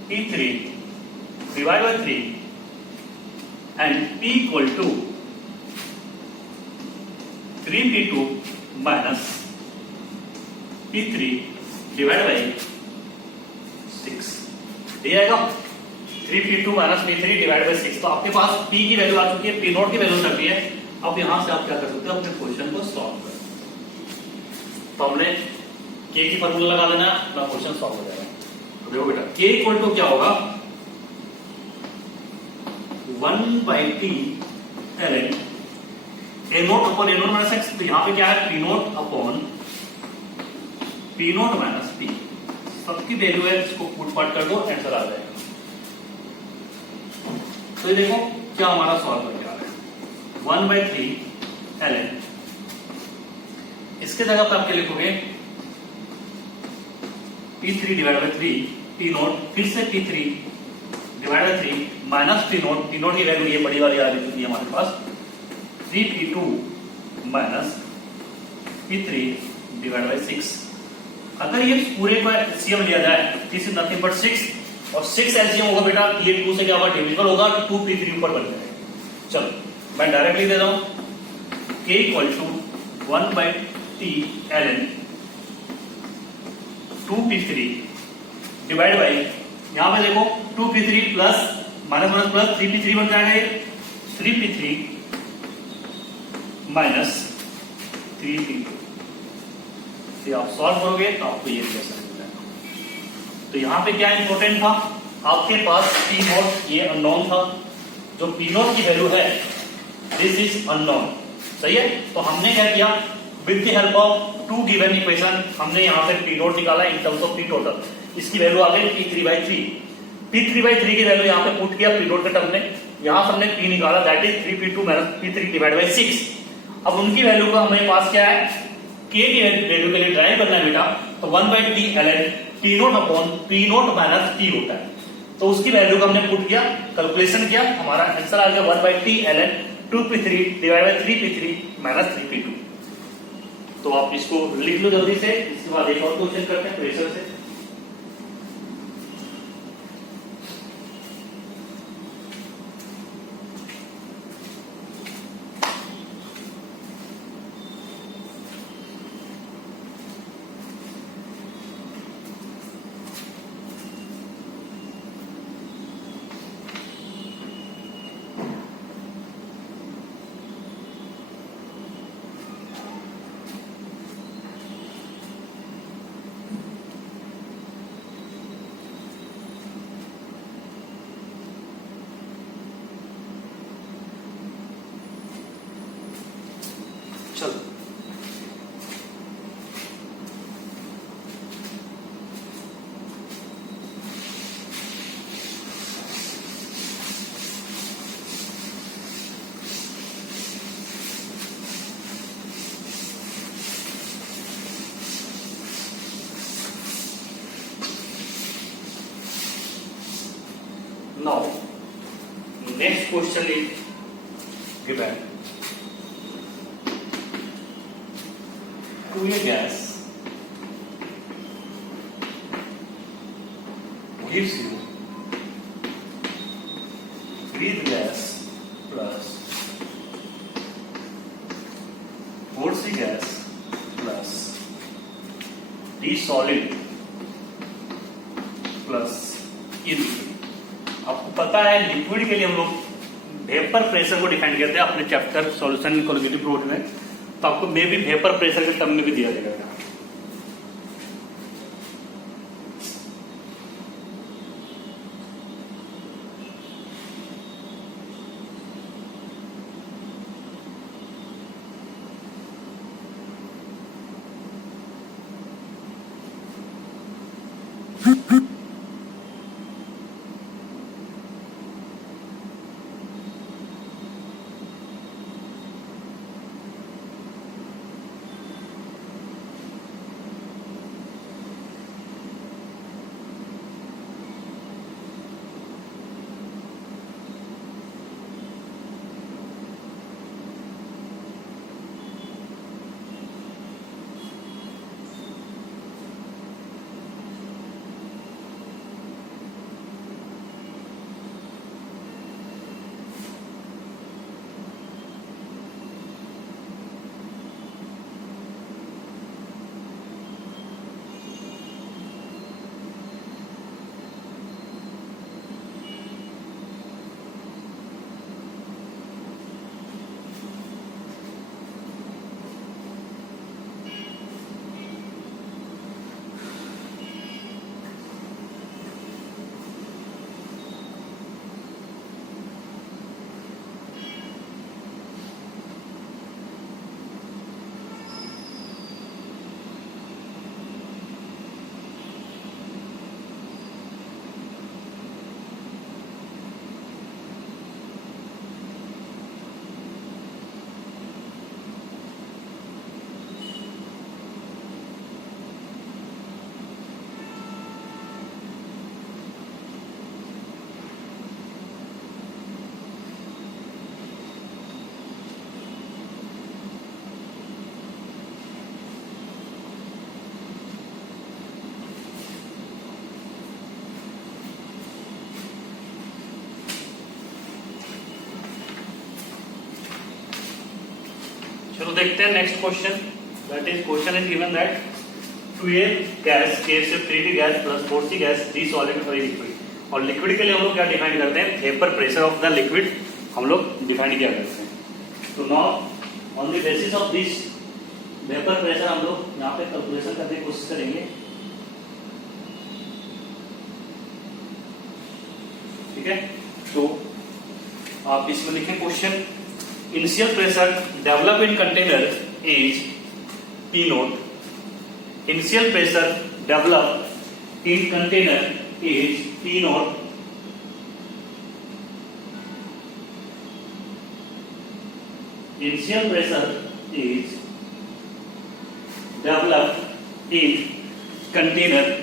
P3 divide by 3 and P equal to 3P2 minus P3 divide by 6 ये आएगा 3P2 minus P3 divide by 6। तो आपके पास P की वैल्यू आ चुकी है, P नोट की वैल्यू चल रही है। अब यहां से आप क्या कर सकते हो, अपने क्वेश्चन को सॉल्व कर। तो हमने K की फॉर्मूला लगा देना, अपना क्वेश्चन सॉल्व हो जाएगा। तो देखो बेटा K इक्वल टू क्या होगा, 1/T ln A naught upon A note minus x। तो यहां पे क्या है, P naught upon P naught minus P, सबकी वैल्यू है, इसको पुट पाट कर दो, आंसर आ जाएगा। तो ये देखो क्या हमारा सॉल्व करके आ रहा है, 1/3 ln, इसके जगह पर आप क्या लिखोगे, P3 divide by 3 P note, फिर से P3 divide by 3 minus P note, P note की वैल्यू ये बड़ी वाली आ रही है हमारे पास, 3P2 minus P3 divide by 6। अगर ये पूरे को एलसीएम लिया जाए, दिस इज नथिंग बट 6 और 6 एलसीएम होगा बेटा, ये 2 से क्या होगा, डिविजिबल होगा, 2P3 ऊपर बन जाएगा। चलो मैं डायरेक्टली दे रहा हूं, K equal to 1/T ln 2P3 divide by, यहां पे देखो 2P3 plus minus minus plus 3p3 बन जाएगा ये 3p3 माइनस 3p2। तो आप सॉल्व करोगे तो आपको ये कैसा मिल जाएगा। तो यहां पे क्या इंपॉर्टेंट था, आपके पास पी नॉट ये अननोन था, जो पी नॉट की वैल्यू है दिस इज अननोन, सही है। तो हमने क्या किया, with the help of two given equation हमने यहाँ पे पी नॉट निकाला in terms of P total. इसकी वैल्यू आ गई p3/3, p3/3 की वैल्यू यहाँ पे पुट किया पी नॉट के टर्म में, यहाँ से हमने p निकाला that is 3p2 minus p3 divide by 6। अब उनकी वैल्यू का हमारे पास क्या है, k की वैल्यू के लिए ड्राइव करना है बेटा, तो 1/t ln p not upon p naught minus t होता है। तो उसकी वैल्यू का हमने पुट किया, कैलकुलेशन किया, हमारा आंसर आ गया 1/t ln 2p3 divide by 3p3 minus 3p2। तो आप इसको लिख लो जल्दी से, इसके बाद एक और क्वेश्चन करते हैं प्रेशर से। चलो now next question is given to a gas gives you breathe gas plus force gas plus D solid plus E liquid। आपको पता है लिक्विड के लिए हम लोग वेपर प्रेशर को डिफाइन करते हैं अपने चैप्टर सॉल्यूशन कोलिगेटिव फ्लूइड में, तो आपको मे भी वेपर प्रेशर के टर्म में भी दिया जाएगा। चलो देखते हैं next question, that is question is given that 2A gas, K से 3D gas plus 4C gas, D solid और लिक्विड। और लिक्विड के लिए हम लोग क्या डिफाइन करते हैं, vapour pressure of the liquid हम लोग डिफाइन किया करते हैं। तो now on the basis of this vapour pressure हम लोग यहाँ पे कैलकुलेशन करने की कोशिश करेंगे। ठीक है, तो आप इसमें लिखें question, initial pressure develop in container is P note, initial pressure develop in container is P note, initial pressure is developed in container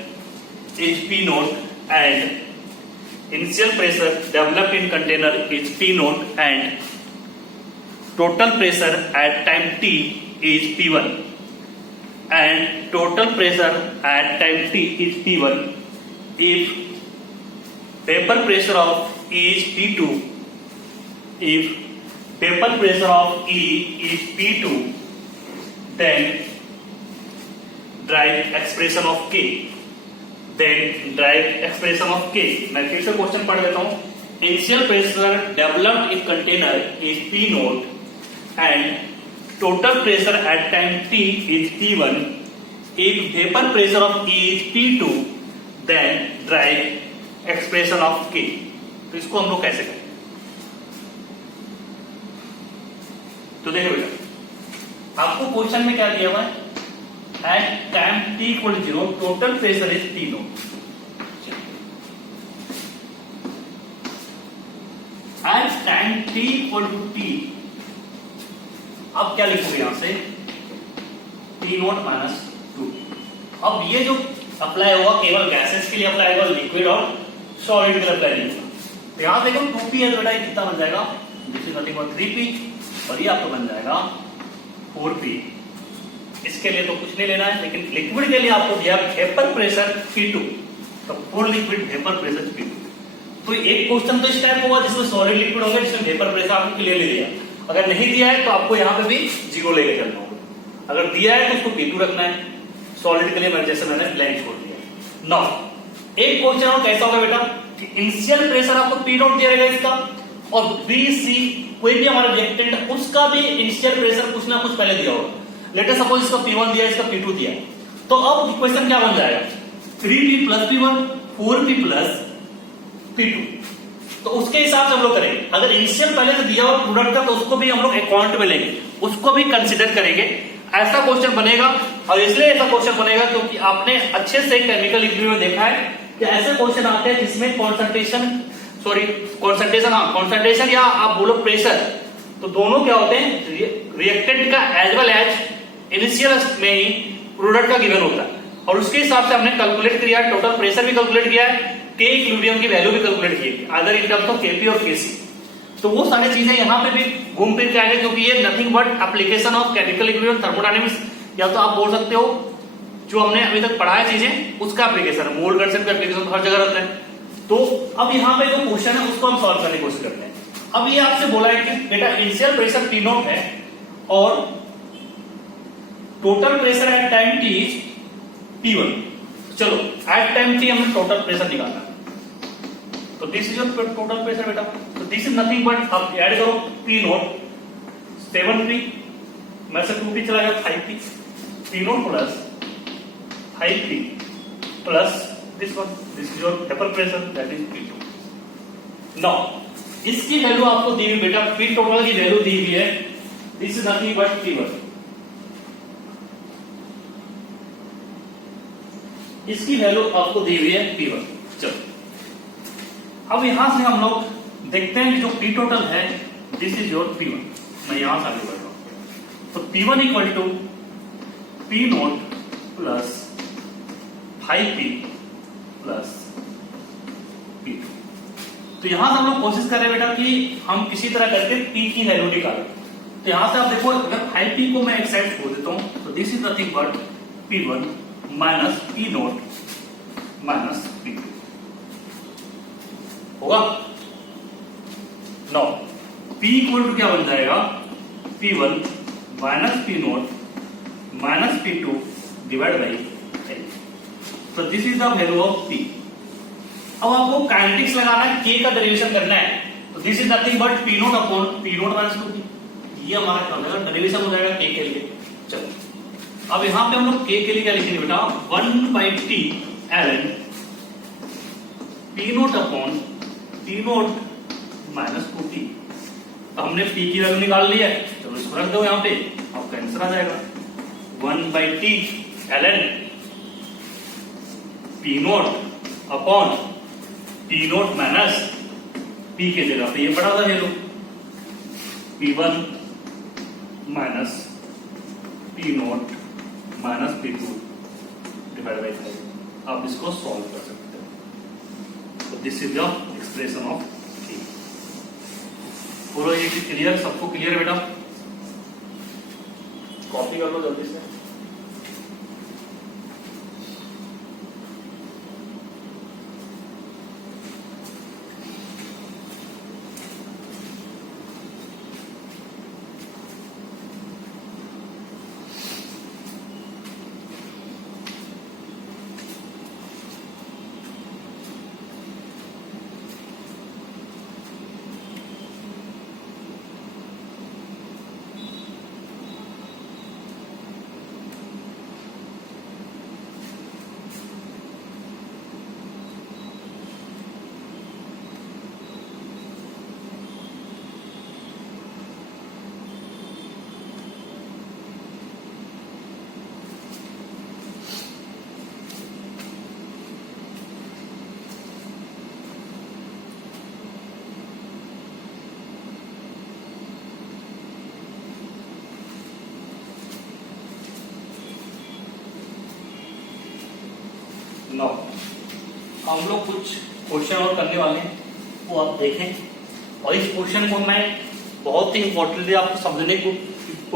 is P naught and initial pressure developed in container is P naught and total pressure at time t is P1 and total pressure at time t is P1 if vapor pressure of E is P2, if vapor pressure of E is P2, then drive expression of K, then drive expression of K। मैं फिर से question पढ़ देता हूँ। Initial pressure developed in container is P naught and total pressure at time t is P1। If vapor pressure of E is P2, then drive expression of K। तो इसको हम लोग कैसे करें? तो देखो बेटा, आपको क्वेश्चन में क्या दिया हुआ है, at time t equal 0 total pressure is P naught. At time t equal to t, अब क्या लिखोगे यहां से, P नोट माइनस 2। अब ये जो अप्लाई होगा केवल गैसेस के लिए अप्लाई होगा, लिक्विड और सॉलिड के लिए अप्लाई नहीं होगा। तो यहां देखो 2p है, बेटा कितना बन जाएगा, this is nothing but 3p और ये आपको बन जाएगा 4p। इसके लिए तो कुछ नहीं लेना है, लेकिन लिक्विड के लिए आपको दिया वेपर प्रेशर P2, तो for liquid vapour pressure P2। तो एक क्वेश्चन तो इस टाइप होगा जिसमें सॉलिड लिक्विड होगा, जिसमें वेपर प्रेशर आपको क्लियर ले लिया। अगर नहीं दिया है तो आपको यहाँ पे भी 0 लेके चलना होगा। अगर दिया है तो उसको P2 रखना है। सॉलिड के लिए जैसे मैंने ब्लैंक छोड़ दिया। नौ एक क्वेश्चन और कैसा होगा बेटा, इनिशियल प्रेशर आपको P नोट दिया रहेगा इसका, और बी सी कोई भी हमारा रिएक्टेंट है उसका भी इनिशियल प्रेशर कुछ ना कुछ पहले दिया होगा। लेटर सपोज इसका P1 दिया, इसका P2 दिया, तो अब इक्वेशन क्या बन जाएगा, 3p plus P1 4p plus P2। तो उसके हिसाब से हम लोग करेंगे। अगर इनिशियल पहले से दिया हुआ प्रोडक्ट था तो उसको भी हम लोग अकाउंट में लेंगे, उसको भी कंसिडर करेंगे। ऐसा क्वेश्चन बनेगा, और इसलिए ऐसा क्वेश्चन बनेगा क्योंकि आपने अच्छे से केमिकल इंजीनियरिंग में देखा है कि ऐसे क्वेश्चन आते हैं जिसमें कॉन्सेंट्रेशन या आप बोलो प्रेशर, तो दोनों क्या होते हैं, रिएक्टेंट का एज वेल एज इनिशियल में ही प्रोडक्ट का गिवन होता है, और उसके हिसाब से हमने कैलकुलेट किया, टोटल प्रेशर भी कैलकुलेट किया है, के इक्विलिब्रियम की वैल्यू भी कैलकुलेट की है, other in terms of KP और केसी। तो वो सारी चीजें यहाँ पे भी घूम फिर के आएंगे, क्योंकि ये nothing but application of chemical equilibrium thermodynamics, या तो आप बोल सकते हो जो हमने अभी तक पढ़ा है चीजें उसका एप्लीकेशन है। मोल कंसेप्ट का एप्लीकेशन हर जगह रहता है। तो अब यहाँ पे जो क्वेश्चन है उसको हम सॉल्व करने की कोशिश करते हैं। अब ये आपसे बोला है कि बेटा इनिशियल प्रेशर P नोट है और total pressure eight time t P1। चलो एट टाइम t हमने टोटल प्रेशर निकालना, तो this is your total pressure बेटा। तो दिस इज नथिंग बट आप ऐड करो P नोट 7p में से 2p चला गया 5p, P naught plus 5p plus this one, this is your vapour pressure that is P2। Now इसकी value आपको दी हुई बेटा, P टोटल की वैल्यू दी हुई है, this is nothing but P1। इसकी वैल्यू आपको दी हुई है P1। चलो अब यहां से हम लोग देखते हैं कि जो P टोटल है दिस इज योर P1। मैं यहां से आगे बढ़ रहा हूं, तो P1 equal to P naught plus 5p plus P2। तो यहां से हम लोग कोशिश कर रहे हैं बेटा कि हम किसी तरह करके P की वैल्यू निकालें। तो यहां से आप देखो, अगर 5p को मैं एक साइड छोड़ देता हूं तो this is nothing but P1 minus P naught minus P2 होगा। नो P इक्वल टू क्या बन जाएगा, P1 minus P naught minus P2 divide by 10। तो this is the value of P। अब आपको काइनेटिक्स लगाना है, के का डेरिवेशन करना है, तो this is nothing but P naught upon P note minus 2p। ये हमारा क्या हो जाएगा, डेरिवेशन हो जाएगा के के लिए। चलो अब यहां पे हम लोग के के लिए क्या लिखेंगे बेटा, 1/t ln P naught upon P note minus 2t। तो हमने पी की वैल्यू निकाल ली है, चलो इसको रख दो यहाँ पे, आपका आंसर आ जाएगा 1/t ln P naught upon P note minus P के जगह पे ये बड़ा था ले लो, P1 minus P note minus P2 divide by 5। आप इसको सॉल्व कर सकते हो। तो this is the expression of T। पूरा ये क्लियर, सबको क्लियर है बेटा? कॉपी कर लो जल्दी से। नो, हम लोग कुछ क्वेश्चन और करने वाले हैं, वो आप देखें। और इस क्वेश्चन को मैं बहुत ही इंपॉर्टेंटली आपको समझने को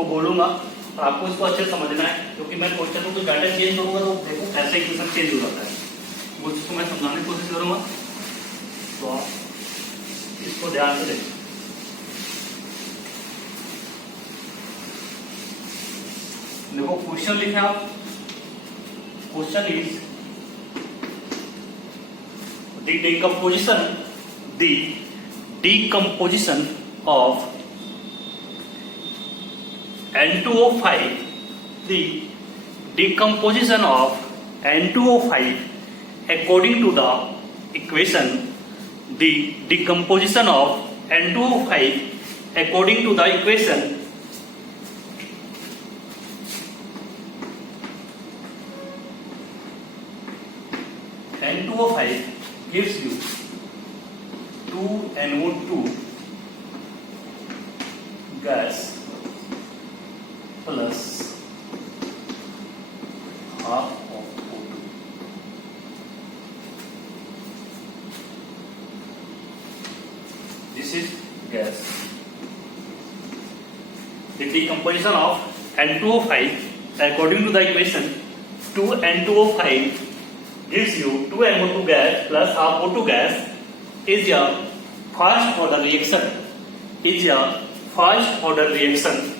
बोलूंगा, और आपको इसको अच्छे समझना है, क्योंकि मैं क्वेश्चन को कुछ डाटा चेंज करूंगा तो देखो कैसे क्वेश्चन चेंज हो जाता है, वो इसको मैं समझाने की कोशिश करूंगा। तो आप इसको ध्यान से देखें। देखो क्वेश्चन लिखा, question is the decomposition of N2O5, the decomposition of N2O5 according to the equation, the decomposition of N2O5 according to the equation N2O5 gives you 2NO2 gas plus half of O2. This is gas. The decomposition of N2O5 according to the equation 2N2O5 gives you 2NO2 gas plus half O2 gas is a first order reaction. Is a first order reaction.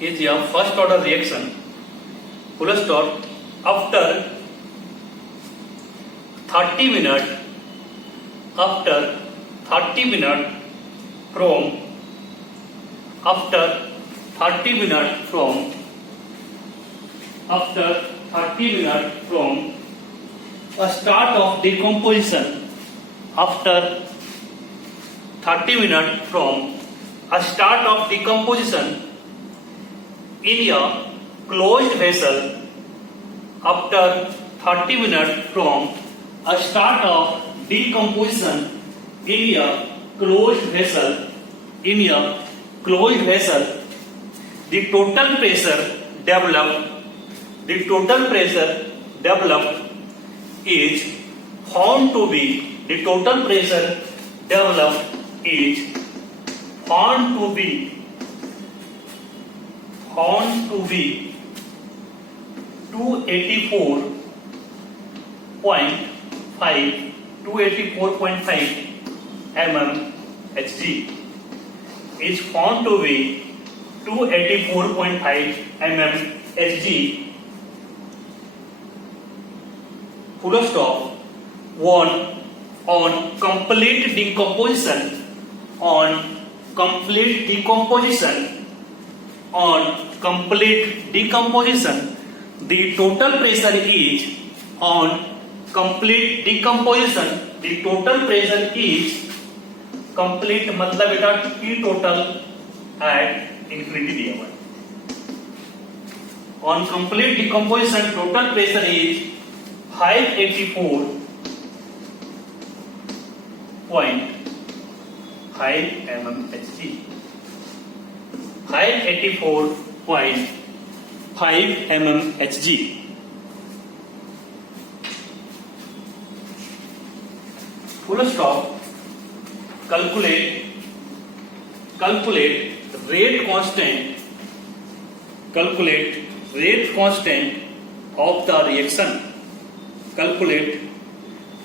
Is a first order reaction. Full stop. After 30 minutes. After 30 minutes from. After 30 minutes from a start of decomposition, after 30 minutes from a start of decomposition in a closed vessel, after 30 minutes from a start of decomposition in a closed vessel, the total pressure developed is found to be 284.5 mmHg. Is found to be 284.5 mmHg full stop, 1 on complete decomposition, on complete decomposition, on complete decomposition, the total pressure is on complete decomposition, the total pressure is complete मतलब बेटा T total at infinity दिया हुआ है. On complete decomposition, total pressure is 584.5 mmHg. 584.5 mmHg. Full stop. Calculate rate constant of the reaction. Calculate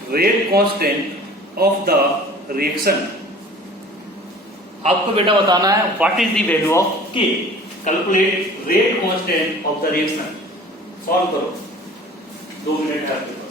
rate constant of the reaction. आपको बेटा बताना है what is the value of K. Calculate rate constant of the reaction. Solve करो, 2 minute है आपके पास.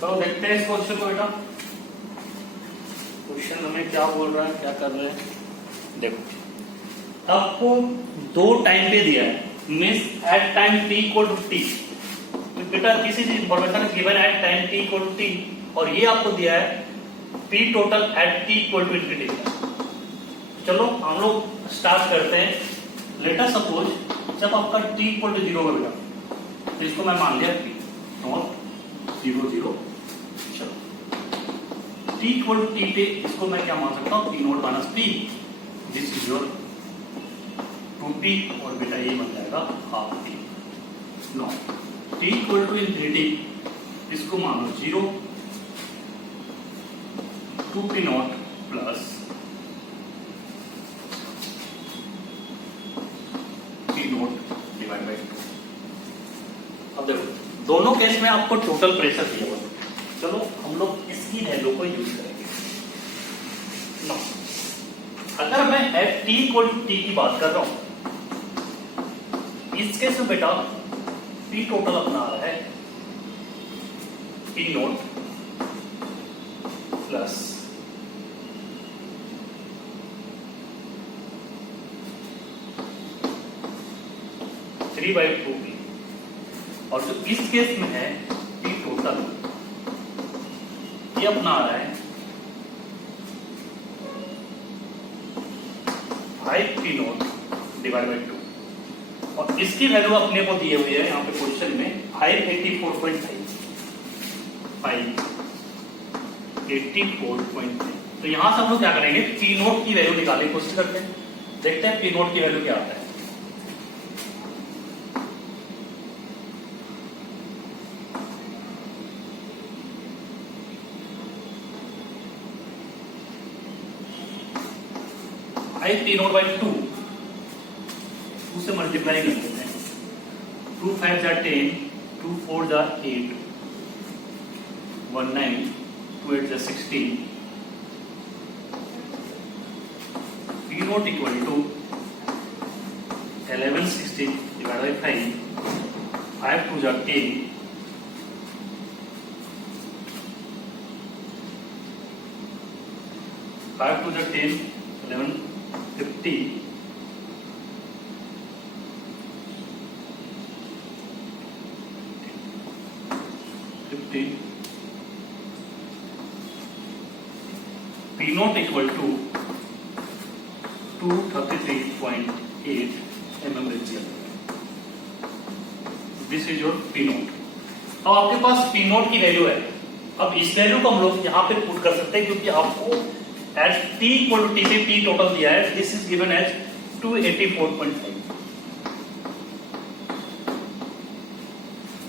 चलो देखते हैं इस क्वेश्चन को बेटा. क्वेश्चन हमें क्या बोल रहा है, क्या कर रहे हैं. देखो आपको 2 टाइम पे दिया है, means at time t equal to T. बेटा this is information given at time t equal to T, और ये आपको दिया है p total at t equal to infinity. चलो हम लोग स्टार्ट करते हैं. लेट अस सपोज जब आपका t इक्वल टू 0 होगा बेटा, तो इसको मैं मान लिया p नॉट 0 0. चलो t इक्वल टू टी पे इसको मैं क्या मान सकता हूँ, p naught minus p. This is your 2p, और बेटा ये बन जाएगा half p. No t equal to infinity इसको मानो 0, 2p naught plus p naught divide by 2. अब देखो दोनों केस में आपको टोटल प्रेशर दिया हुआ. चलो हम लोग इसकी वैल्यू को यूज करेंगे. नो अगर मैं at t equal to T की बात कर रहा हूं, इस केस में बेटा p टोटल अपना आ रहा है p नोट प्लस 3/2p, और जो इस केस में है p टोटल ये अपना आ रहा है 5p नोट डिवाइड बाई 2, और इसकी वैल्यू अपने को दिए हुए है यहाँ पे क्वेश्चन में 584.5. तो यहां से हम लोग क्या करेंगे, p नोट की वैल्यू निकालने की कोशिश करते हैं. देखते हैं p नोट की वैल्यू क्या आता है. p नोट बाई 2 से मल्टीप्लाई कर देते हैं. 2 5 10, 2 4 8, 1 9, 2 8 16. P naught equal to 1160 divided by 5, 5 2 10, 5 2 10, 1150, 50. P naught equal to 233.8 mmHg. This is your P naught. अब आपके पास P naught की वैल्यू है. अब इस वैल्यू को हम लोग यहाँ पे पुट कर सकते हैं क्योंकि आपको at T equal to T पे P टोटल दिया है. This is given as 284.5.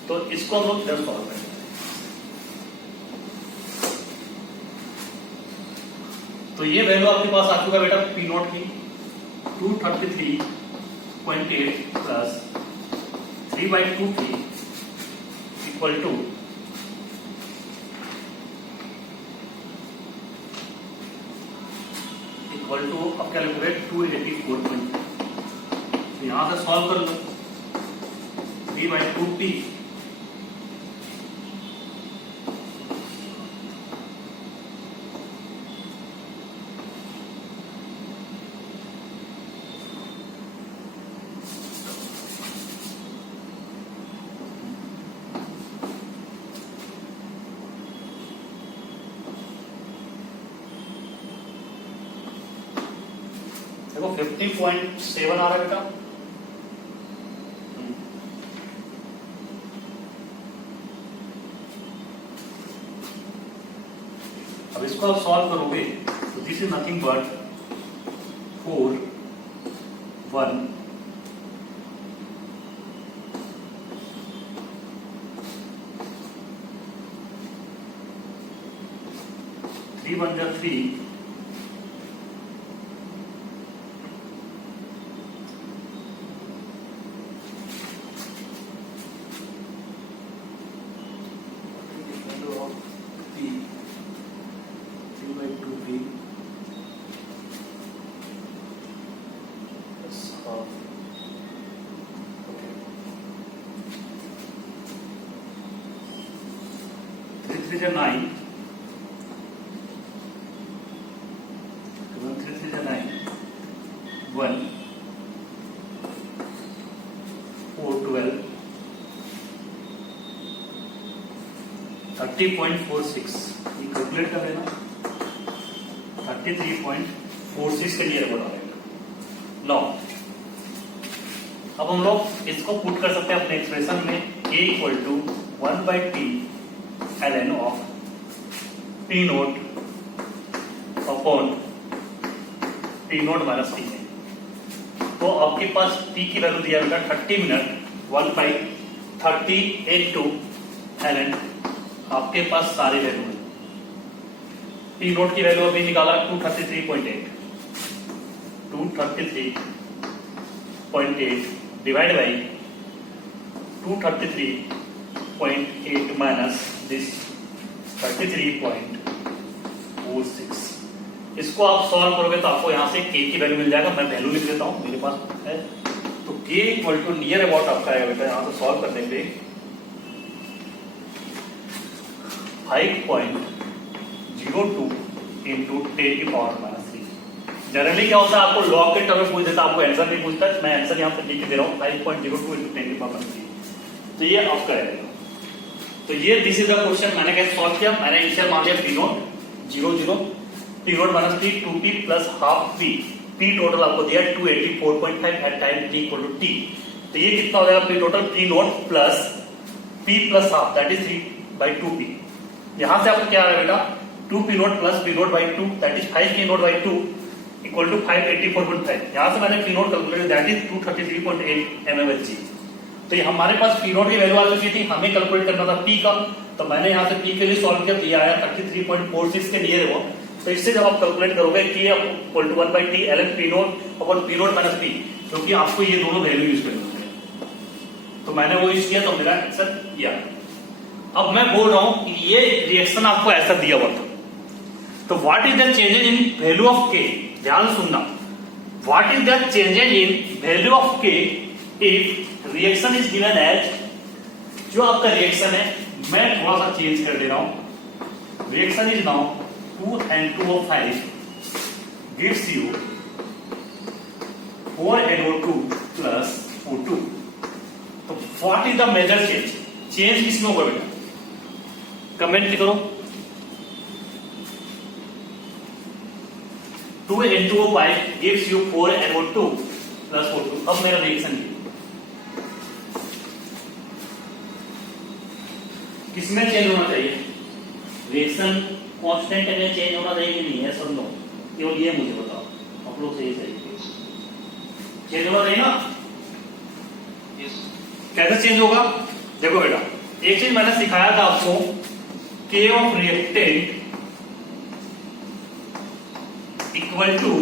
तो इसको हम लोग इधर सॉल्व करेंगे. तो ये वैल्यू आपके पास आ चुका बेटा P naught की 233.8 प्लस 3/2P इक्वल टू अब क्या लिखोगे 284.5. यहां से सॉल्व कर लो 3/2P देखो 50.7 आ रहा है बेटा. अब इसको आप सॉल्व करोगे तो दिस इज नथिंग बट 4 1 3 1 3 3 9, 1 4 12 30.46. ये कैलकुलेट कर लेना 33.46 के लिए रिपोर्ट आ जाएगा. नो अब हम लोग इसको पुट कर सकते हैं अपने एक्सप्रेशन में K equal to 1/T ln of P naught upon P naught minus T है. तो आपके पास T की वैल्यू दिया बेटा 30 मिनट 1/30 into ln. आपके पास सारे वैल्यू है. P naught की वैल्यू अभी निकाला 233.8 डिवाइड बाई 233.8 माइनस दिस 33.46. इसको आप सॉल्व करोगे तो आपको यहां से K की वैल्यू मिल जाएगा. मैं वैल्यू लिख देता हूं मेरे पास है. तो K equal to near about आपका आएगा बेटा यहां से सॉल्व करने पे 5.02 इंटू 10 की पावर माइनस 3. जनरली क्या होता है आपको लॉग के टर्म में पूछ देता, आपको आंसर नहीं पूछता. मैं आंसर यहां पे लिख दे रहा हूं 5.02 इंटू 10 की पावर माइनस 3. तो ये आपका आएगा. तो ये दिस इज द क्वेश्चन. मैंने कैसे सॉल्व किया? मैंने इनिशियल मान लिया P naught 0 0 P naught minus 3 2P plus half P. P total आपको दिया 284.5 at time T equal to T. तो ये कितना हो जाएगा P total P naught plus P plus half that is 3/2P. यहां से आपको क्या आ रहा है बेटा 2P naught plus P naught by 2 that is 5P naught by 2 equal to 584.5. यहां से मैंने P naught calculate that is 233.8 mmHg. तो ये हमारे पास P naught की वैल्यू आ चुकी थी. हमें कैलकुलेट करना था P का. तो मैंने यहां से P के लिए सॉल्व किया तो ये आया 33.46 के नियर है. तो इससे जब आप कैलकुलेट करोगे K equal to 1/T ln P naught upon P naught minus P, क्योंकि आपको ये दोनों वैल्यू यूज करनी है. तो मैंने वो यूज किया तो मेरा आंसर किया। अब मैं बोल रहा हूं कि ये रिएक्शन आपको ऐसा दिया हुआ था, तो what is the changes in value of K, ध्यान सुनना, what is the changes in value of K if reaction is given as, जो आपका रिएक्शन है मैं थोड़ा सा चेंज कर दे रहा हूं, reaction is now 2N2O5 gives you 4NO2 plus O2। तो what is the major change, change किसमें होगा बेटा, कमेंट करो। 2N2O5 gives you 4NO2 plus O2। अब मेरा रिएक्शन किसमें चेंज होना चाहिए, रिएक्शन कांस्टेंट में चेंज होना चाहिए कि नहीं है, सब लोग केवल ये मुझे बताओ, आप लोग सही चेंज होना चाहिए ना। कैसे चेंज होगा, देखो बेटा एक चीज मैंने सिखाया था आपको, के ऑफ रिएक्टेंट इक्वल टू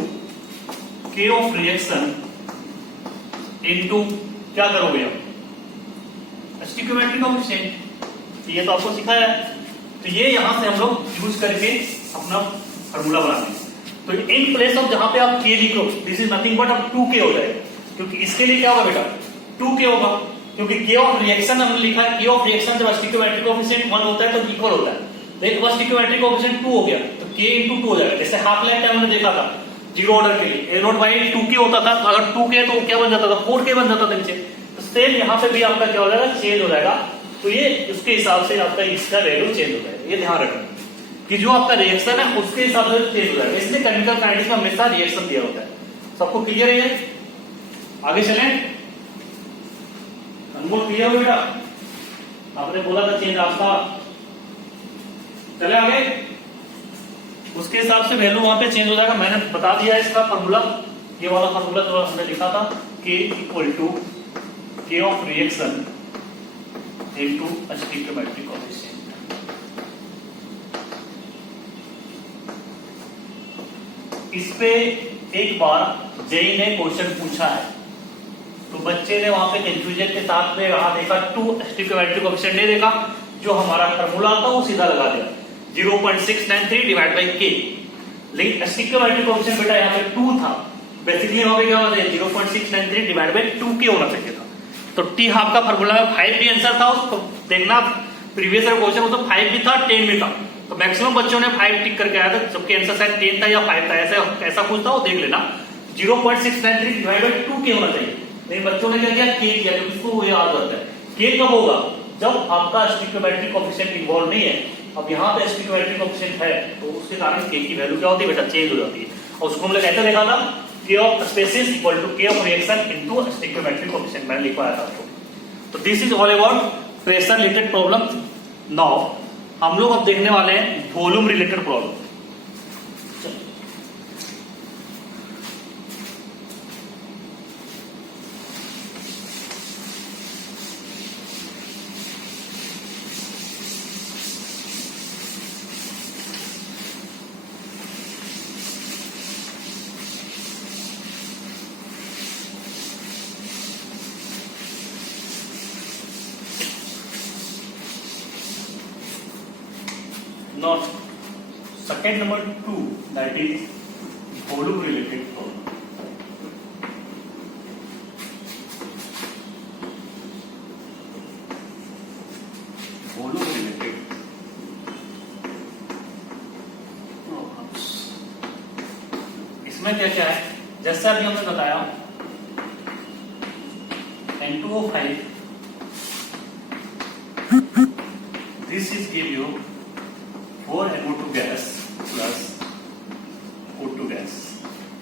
के ऑफ रिएक्शन इनटू क्या करोगे आप, स्टिक्योमेट्री कोएफिशिएंट, ये तो आपको सिखाया है। तो ये यहां से हम लोग यूज करके अपना फार्मूला बनाएंगे। तो इन प्लेस ऑफ जहां पे आप के लिखो, दिस इज नथिंग बट अब 2k हो जाएगा, क्योंकि इसके लिए क्या होगा बेटा 2k होगा, क्योंकि के ऑफ रिएक्शन हमने लिखा है, के ऑफ रिएक्शन जब स्टिक्योमेट्री कोएफिशिएंट 1 होता है तो इक्वल होता है, लेकिन स्टिक्योमेट्री कोएफिशिएंट 2 हो गया तो k * 2 हो जाएगा। जैसे हाफ लाइफ टाइम हमने देखा था जीरो ऑर्डर के लिए A0/2k होता था, तो अगर 2k तो क्या बन जाता था 4k बन जाता था नीचे। तो सेम यहाँ पे भी आपका क्या हो जाएगा, चेंज हो जाएगा। तो ये उसके हिसाब से आपका इसका वैल्यू चेंज हो जाएगा, ये ध्यान रखना कि जो आपका रिएक्शन है उसके हिसाब से चेंज हो जाएगा। इसलिए केमिकल काइनेटिक्स में हमेशा रिएक्शन दिया होता है। सबको क्लियर है ये, आगे चलें। अनमोल क्लियर हो बेटा, आपने बोला था चेंज आपका, चले आगे। उसके हिसाब से वैल्यू वहां पे चेंज हो जाएगा। मैंने बता दिया इसका फार्मूला, ये वाला फार्मूला जो हमने लिखा था, K = K of reaction into stoichiometry coefficient. इस पे एक बार जेई ने क्वेश्चन पूछा है, तो बच्चे ने वहां पे कंफ्यूजन के साथ में रहा, देखा 2 स्टिक्योमेट्री कोएफिशिएंट नहीं देखा, जो हमारा फार्मूला था वो सीधा लगा दिया 0.693 डिवाइड बाई के। लेकिन स्टिक्योमेट्री कोएफिशिएंट बेटा यहाँ पे 2 था, बेसिकली वहां पे क्या होता है 0.693 डिवाइड बाई 2k होना चाहिए था। तो टी हाफ का फार्मूला में 5 भी आंसर था, उसको देखना प्रीवियस ईयर क्वेश्चन, वो तो 5 भी था 10 भी था, तो मैक्सिमम बच्चों ने 5 टिक करके आया था, जबकि आंसर शायद 10 था या 5 था, ऐसा कुछ था, वो देख लेना। 0.693 डिवाइड बाई 2k होना चाहिए, लेकिन बच्चों ने क्या किया k किया, क्योंकि उसको याद रहता है। k कब होगा, जब आपका स्टिक्योमेट्री कोएफिशिएंट इन्वॉल्व नहीं है। अब यहाँ पे स्टिक्योमेट्री कोएफिशिएंट है, तो उसके कारण k की वैल्यू क्या होती है बेटा, चेंज हो जाती है। और उसको हमने कैसे देखा था, K of species equal to K of reaction into stoichiometry coefficient, मैंने लिखवाया था आपको। तो this is all about pressure related problem. Now हम लोग अब देखने वाले हैं volume related problem. Now, second number 2, that is volume related problem. Volume related problems. इसमें क्या क्या है, जैसा अभी हमने बताया N2O5, this is give you 4NO2 gas plus O2 gas,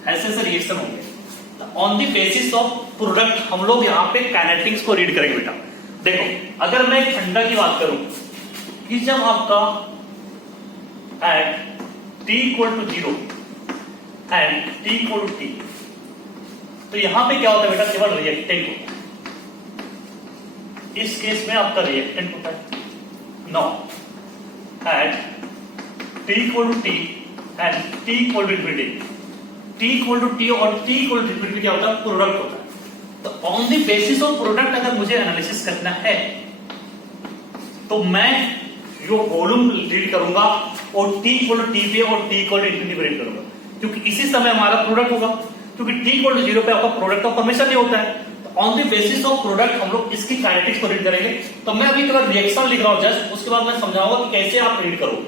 ऐसे ऐसे रिएक्शन होंगे। On the basis of product हम लोग यहाँ पे काइनेटिक्स को रीड करेंगे बेटा। देखो अगर मैं ठंडा की बात करूं कि जब आपका at T = 0 and T = T, तो यहां पे क्या होता है बेटा, केवल रिएक्टेंट होता है। इस केस में आपका रिएक्टेंट होता है। No at T = T and T = infinity, T = T और T = infinity क्या होता है, प्रोडक्ट होता है। तो on the basis of product अगर मुझे एनालिसिस करना है तो मैं जो वॉल्यूम रीड करूंगा और टी इक्वल टू टी पे और टी इक्वल टू इंफिनिटी पे रीड करूंगा, क्योंकि इसी समय हमारा प्रोडक्ट होगा, क्योंकि टी इक्वल टू 0 पे आपका प्रोडक्ट का फॉर्मेशन नहीं होता है। तो on the basis of product हम लोग इसकी काइनेटिक्स को रीड करेंगे। तो मैं अभी केवल रिएक्शन लिख रहा हूं जस्ट, उसके बाद मैं समझाऊंगा कि कैसे आप रीड करो,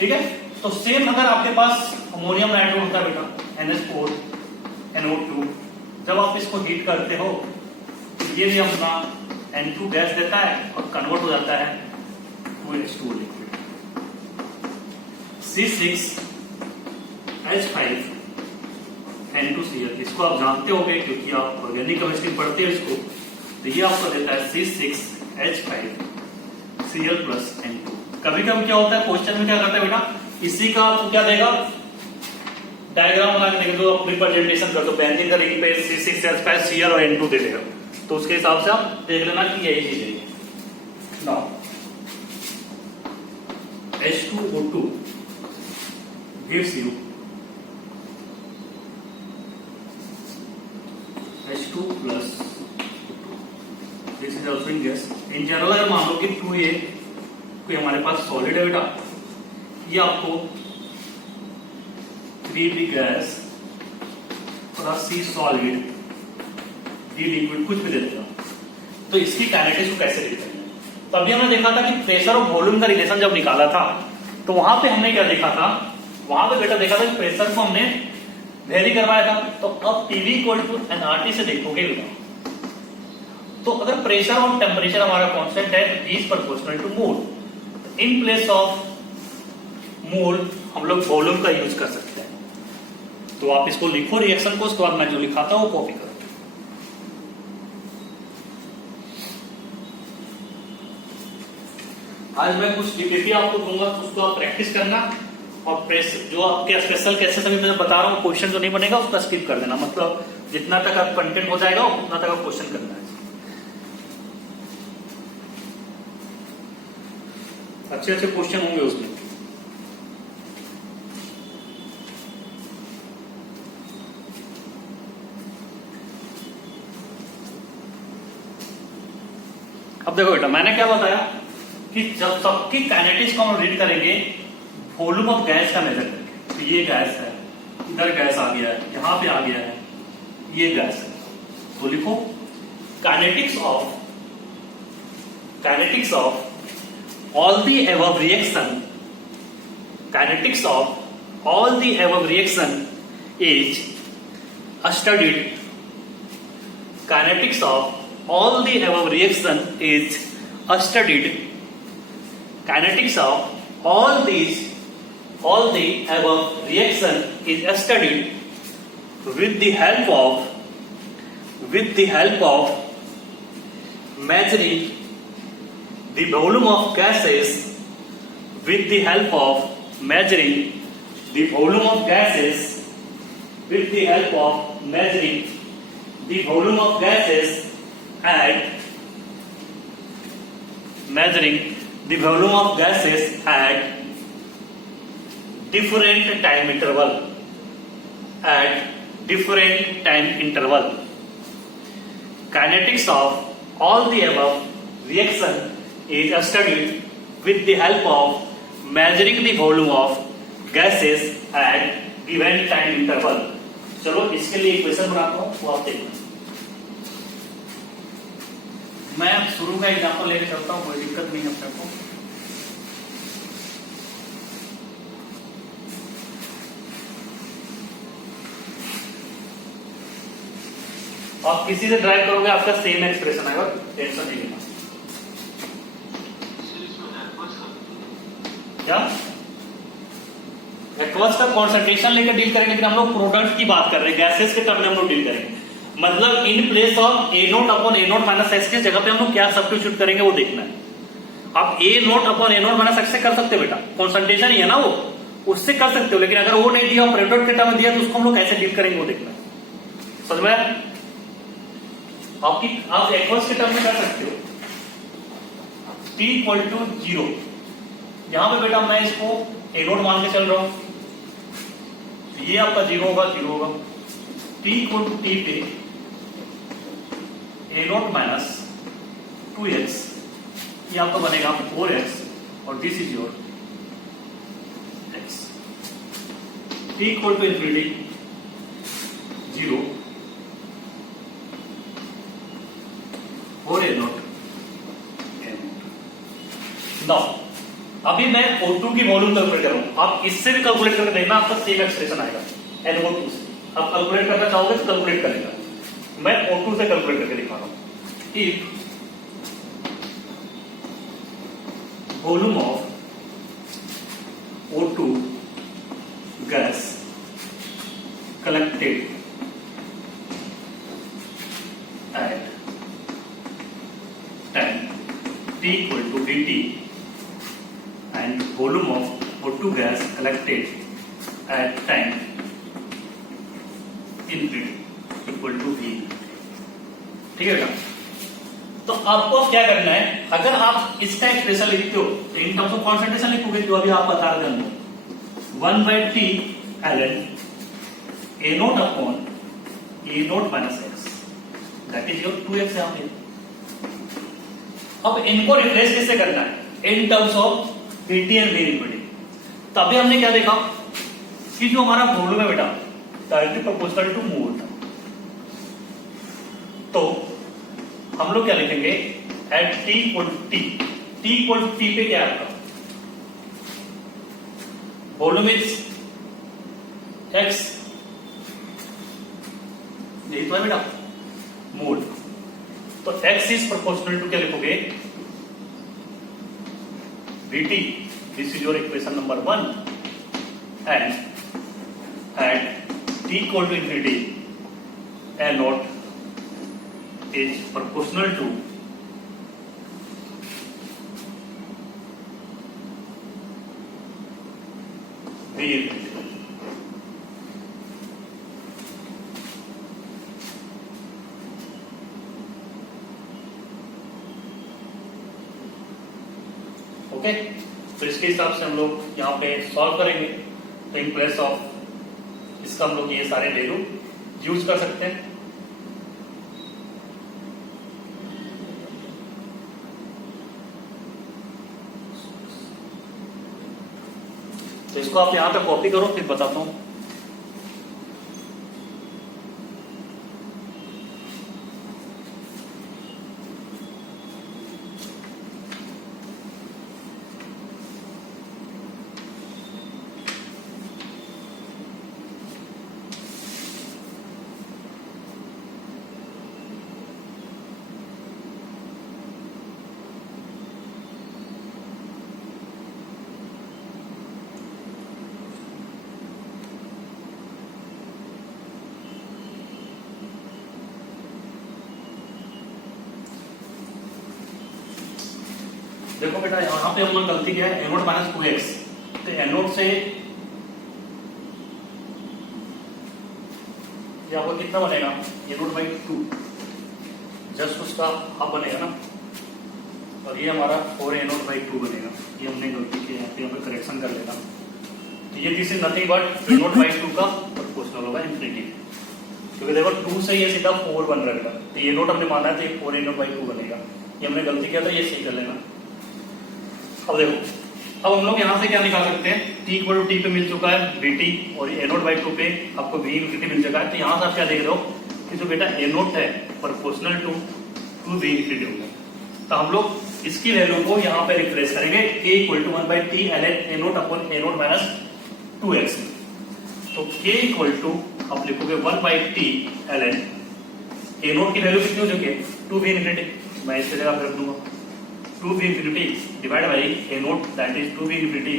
ठीक है। तो सेम अगर आपके पास अमोनियम नाइट्रेट होता है बेटा NH4 NO2, जब आप इसको हीट करते हो तो ये भी अपना N2 गैस देता है और कन्वर्ट हो जाता है to H2 liquid. C6H5 N2Cl, इसको आप जानते होंगे क्योंकि आप ऑर्गेनिक केमिस्ट्री पढ़ते हो इसको। तो ये आपको देता है C6H5Cl प्लस N2। कभी कभी क्या होता है क्वेश्चन में, क्या करता है बेटा, इसी का आपको क्या देगा, डायग्राम बना के दो, रिप्रेजेंटेशन कर दो, बेंजीन का रिंग पे C6H5Cl और N2 दे देगा, तो उसके हिसाब से आप देख लेना कि यही चीज है। Now H2O2 gives you H2 plus this is also in gas। In general अगर मान लो कि 2A कोई हमारे पास सॉलिड है बेटा, ये आपको 3B gas plus C solid D liquid कुछ भी दे देगा। तो इसकी काइनेटिक्स को कैसे रीड करेंगे? तो अभी हमने देखा था कि प्रेशर और वॉल्यूम का रिलेशन जब निकाला था तो वहां पे हमने क्या देखा था, वहां पे बेटा देखा था कि प्रेशर को हमने वेरी करवाया था। तो अब PV इक्वल टू nRT से देखोगे बेटा, तो अगर प्रेशर और टेम्परेचर हमारा कांस्टेंट है तो V is proportional to mole. In place of mole हम लोग वॉल्यूम का यूज कर सकते हैं। तो आप इसको लिखो रिएक्शन को, उसके बाद मैं जो लिखा था वो कॉपी करो। आज मैं कुछ पीपीटी आपको दूंगा, तो उसको आप प्रैक्टिस करना, और जो आपके स्पेशल केसेस अभी मैं बता रहा हूँ, क्वेश्चन जो नहीं बनेगा उसका स्किप कर देना, मतलब जितना तक आप कंटेंट हो जाएगा उतना तक आप क्वेश्चन करना है। अच्छे अच्छे क्वेश्चन होंगे उसमें। अब देखो बेटा, मैंने क्या बताया कि जब सबकी काइनेटिक्स को हम रीड करेंगे वॉल्यूम ऑफ गैस का मेजर करके। तो ये गैस है, इधर गैस आ गया है, यहां पे आ गया है, ये गैस है। तो लिखो kinetics of all the above reaction, kinetics of all the above reaction is studied, kinetics of all the above reaction is studied, kinetics of all the above reaction is studied with the help of measuring the volume of gases, with the help of measuring the volume of gases, with the help of measuring the volume of gases at measuring the volume of gases at different time interval, kinetics of all the above reaction is studied with the help of measuring the volume of gases at given time interval। चलो इसके लिए equation बनाता हूं, वो आप देखना। मैं अब शुरू का एग्जांपल लेके चलता हूं, कोई दिक्कत नहीं है अपने को। आप किसी से ड्राइव करोगे आपका सेम एक्सप्रेशन आएगा, टेंशन नहीं लेना। क्या एक्वस का कॉन्सेंट्रेशन लेकर डील करेंगे, लेकिन हम लोग प्रोडक्ट की बात कर रहे हैं, गैसेस के टर्म में हम लोग डील करेंगे। मतलब इन place of A0 upon A0 minus x की जगह पे हम लोग क्या सब्स्टिट्यूट करेंगे वो देखना है। आप A0 upon A0 minus x से कर सकते हो बेटा, कॉन्सेंट्रेशन ही है ना वो, उससे कर सकते हो। लेकिन अगर वो नहीं दिया, प्रोडक्ट के टर्म में दिया, तो उसको हम लोग कैसे डील करेंगे वो देखना है। समझ में? आप एक्वस के टर्म में कर सकते हो, T इक्वल टू 0। यहां पे बेटा मैं इसको A0 मान के चल रहा हूं, तो ये आपका 0 होगा, 0 होगा। T इक्वल टू T पे ए नॉट माइनस 2x, ये आपका बनेगा 4x और this is your x। t equal to infinity 0 और ए नॉट नाउ अभी मैं O2 की वॉल्यूम कैलकुलेट कर रहा हूं, आप इससे भी कैलकुलेट करके देखना, आपका सेम एक्सप्रेशन आएगा NO2 से। आप कैलकुलेट करना चाहोगे तो कैलकुलेट करेगा, मैं O2 से कैलकुलेट करके दिखा रहा हूं। If volume of O2 gas collected at time T equal to VT and volume of O2 gas collected at time infinity equal to V। ठीक है बेटा, तो आपको क्या करना है, अगर आप इसका एक्सप्रेशन लिखते हो तो इन टर्म्स ऑफ कॉन्सेंट्रेशन लिखोगे, जो अभी आप बता रहे थे, 1/T ln A naught upon A note minus x, that is your 2x यहां पे। अब इनको रिप्लेस कैसे करना है इन terms of VT and V infinity. तभी हमने क्या देखा कि जो हमारा वॉल्यूम है बेटा डायरेक्टली प्रोपोर्शनल टू मोल, तो हम लोग क्या लिखेंगे at T equal to T पे क्या आएगा, वॉल्यूम इज x, यही तो है बेटा मोल, तो x इज प्रोपोर्शनल टू क्या लिखोगे VT, this is your equation number 1, and at T equal to infinity A naught is proportional to V infinity। Okay, तो इसके हिसाब से हम लोग यहाँ पे सॉल्व करेंगे, तो इन प्लेस ऑफ इसका हम लोग ये सारे वैल्यू यूज कर सकते हैं। तो इसको आप यहाँ पे कॉपी करो, फिर बताता हूं। देखो बेटा यहाँ पे हम लोग गलती किया है, A0 माइनस 2x, तो A0 से ये आपको कितना बनेगा A0/2, जस्ट उसका हाफ बनेगा ना, और ये हमारा 4A0/2 बनेगा। ये हमने गलती की है, यहाँ पे करेक्शन कर लेना। तो ये this is nothing but A0/2 का प्रोपोर्शनल होगा इंफिनिटी, क्योंकि देखो 2 से ये सीधा 4 बन रहा है, तो ये नोट हमने माना है तो ये 4A0/2 बनेगा। ये हमने गलती किया था, ये सही कर लेना। अब देखो, अब हम लोग यहां से क्या निकाल सकते हैं, T इक्वल टू T पे मिल चुका है VT, और A0/2 पे आपको V इनफिनिटी मिल चुका है। तो यहां से आप क्या देख रहे हो कि जो बेटा A0 है प्रोपोर्शनल टू V इनफिनिटी होगा। तो हम लोग इसकी वैल्यू को यहाँ पे रिप्लेस करेंगे, K equal to 1/T ln A0 upon A0 minus 2x। तो K इक्वल टू आप लिखोगे 1/T ln A0 की वैल्यू कितनी हो चुकी है 2V इनफिनिटी, मैं इसकी जगह रख दूंगा 2V infinity divided by A0 that is 2V infinity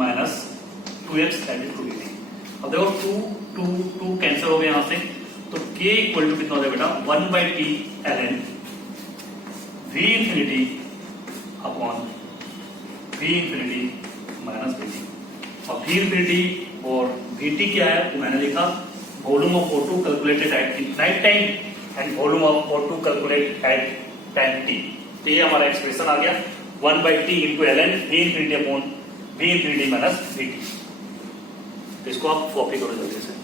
minus 2x that is 2V। अब देखो 2 कैंसिल हो गए यहाँ से, तो K इक्वल टू कितना हो जाएगा बेटा 1/T ln V infinity upon V infinity minus VT। अब V infinity और VT क्या है, तो मैंने लिखा volume of O2 calculated at infinite time and volume of O2 calculated at time t। तो ये हमारा एक्सप्रेशन आ गया 1/T into ln V infinity upon V infinity minus VT। तो इसको आप कॉपी करो जल्दी से।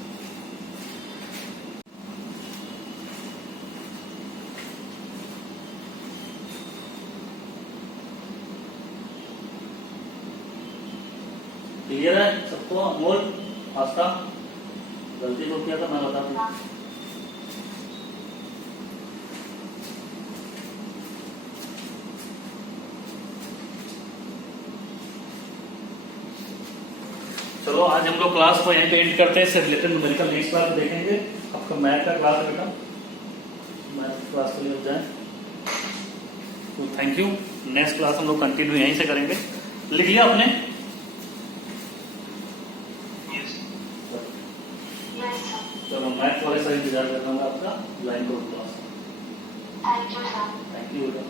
क्लियर है सबको? अमोल, आस्था, गलती को किया था मैं बता दूं। चलो आज हम लोग क्लास को यहीं पे एंड करते हैं। इससे रिलेटेड न्यूमेरिकल नेक्स्ट क्लास में देखेंगे। आपका मैथ का क्लास है बेटा, मैथ क्लास के लिए जाए। तो थैंक यू। नेक्स्ट क्लास हम लोग कंटिन्यू यहीं से करेंगे। लिख लिया आपने? चलो मैथ वाले सर इंतजार कर रहा हूँ आपका। ज्वाइन करो class. Thank you sir. Thank you बेटा।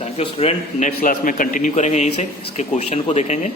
Thank you student. Next class में कंटिन्यू करेंगे यहीं से, इसके क्वेश्चन को देखेंगे।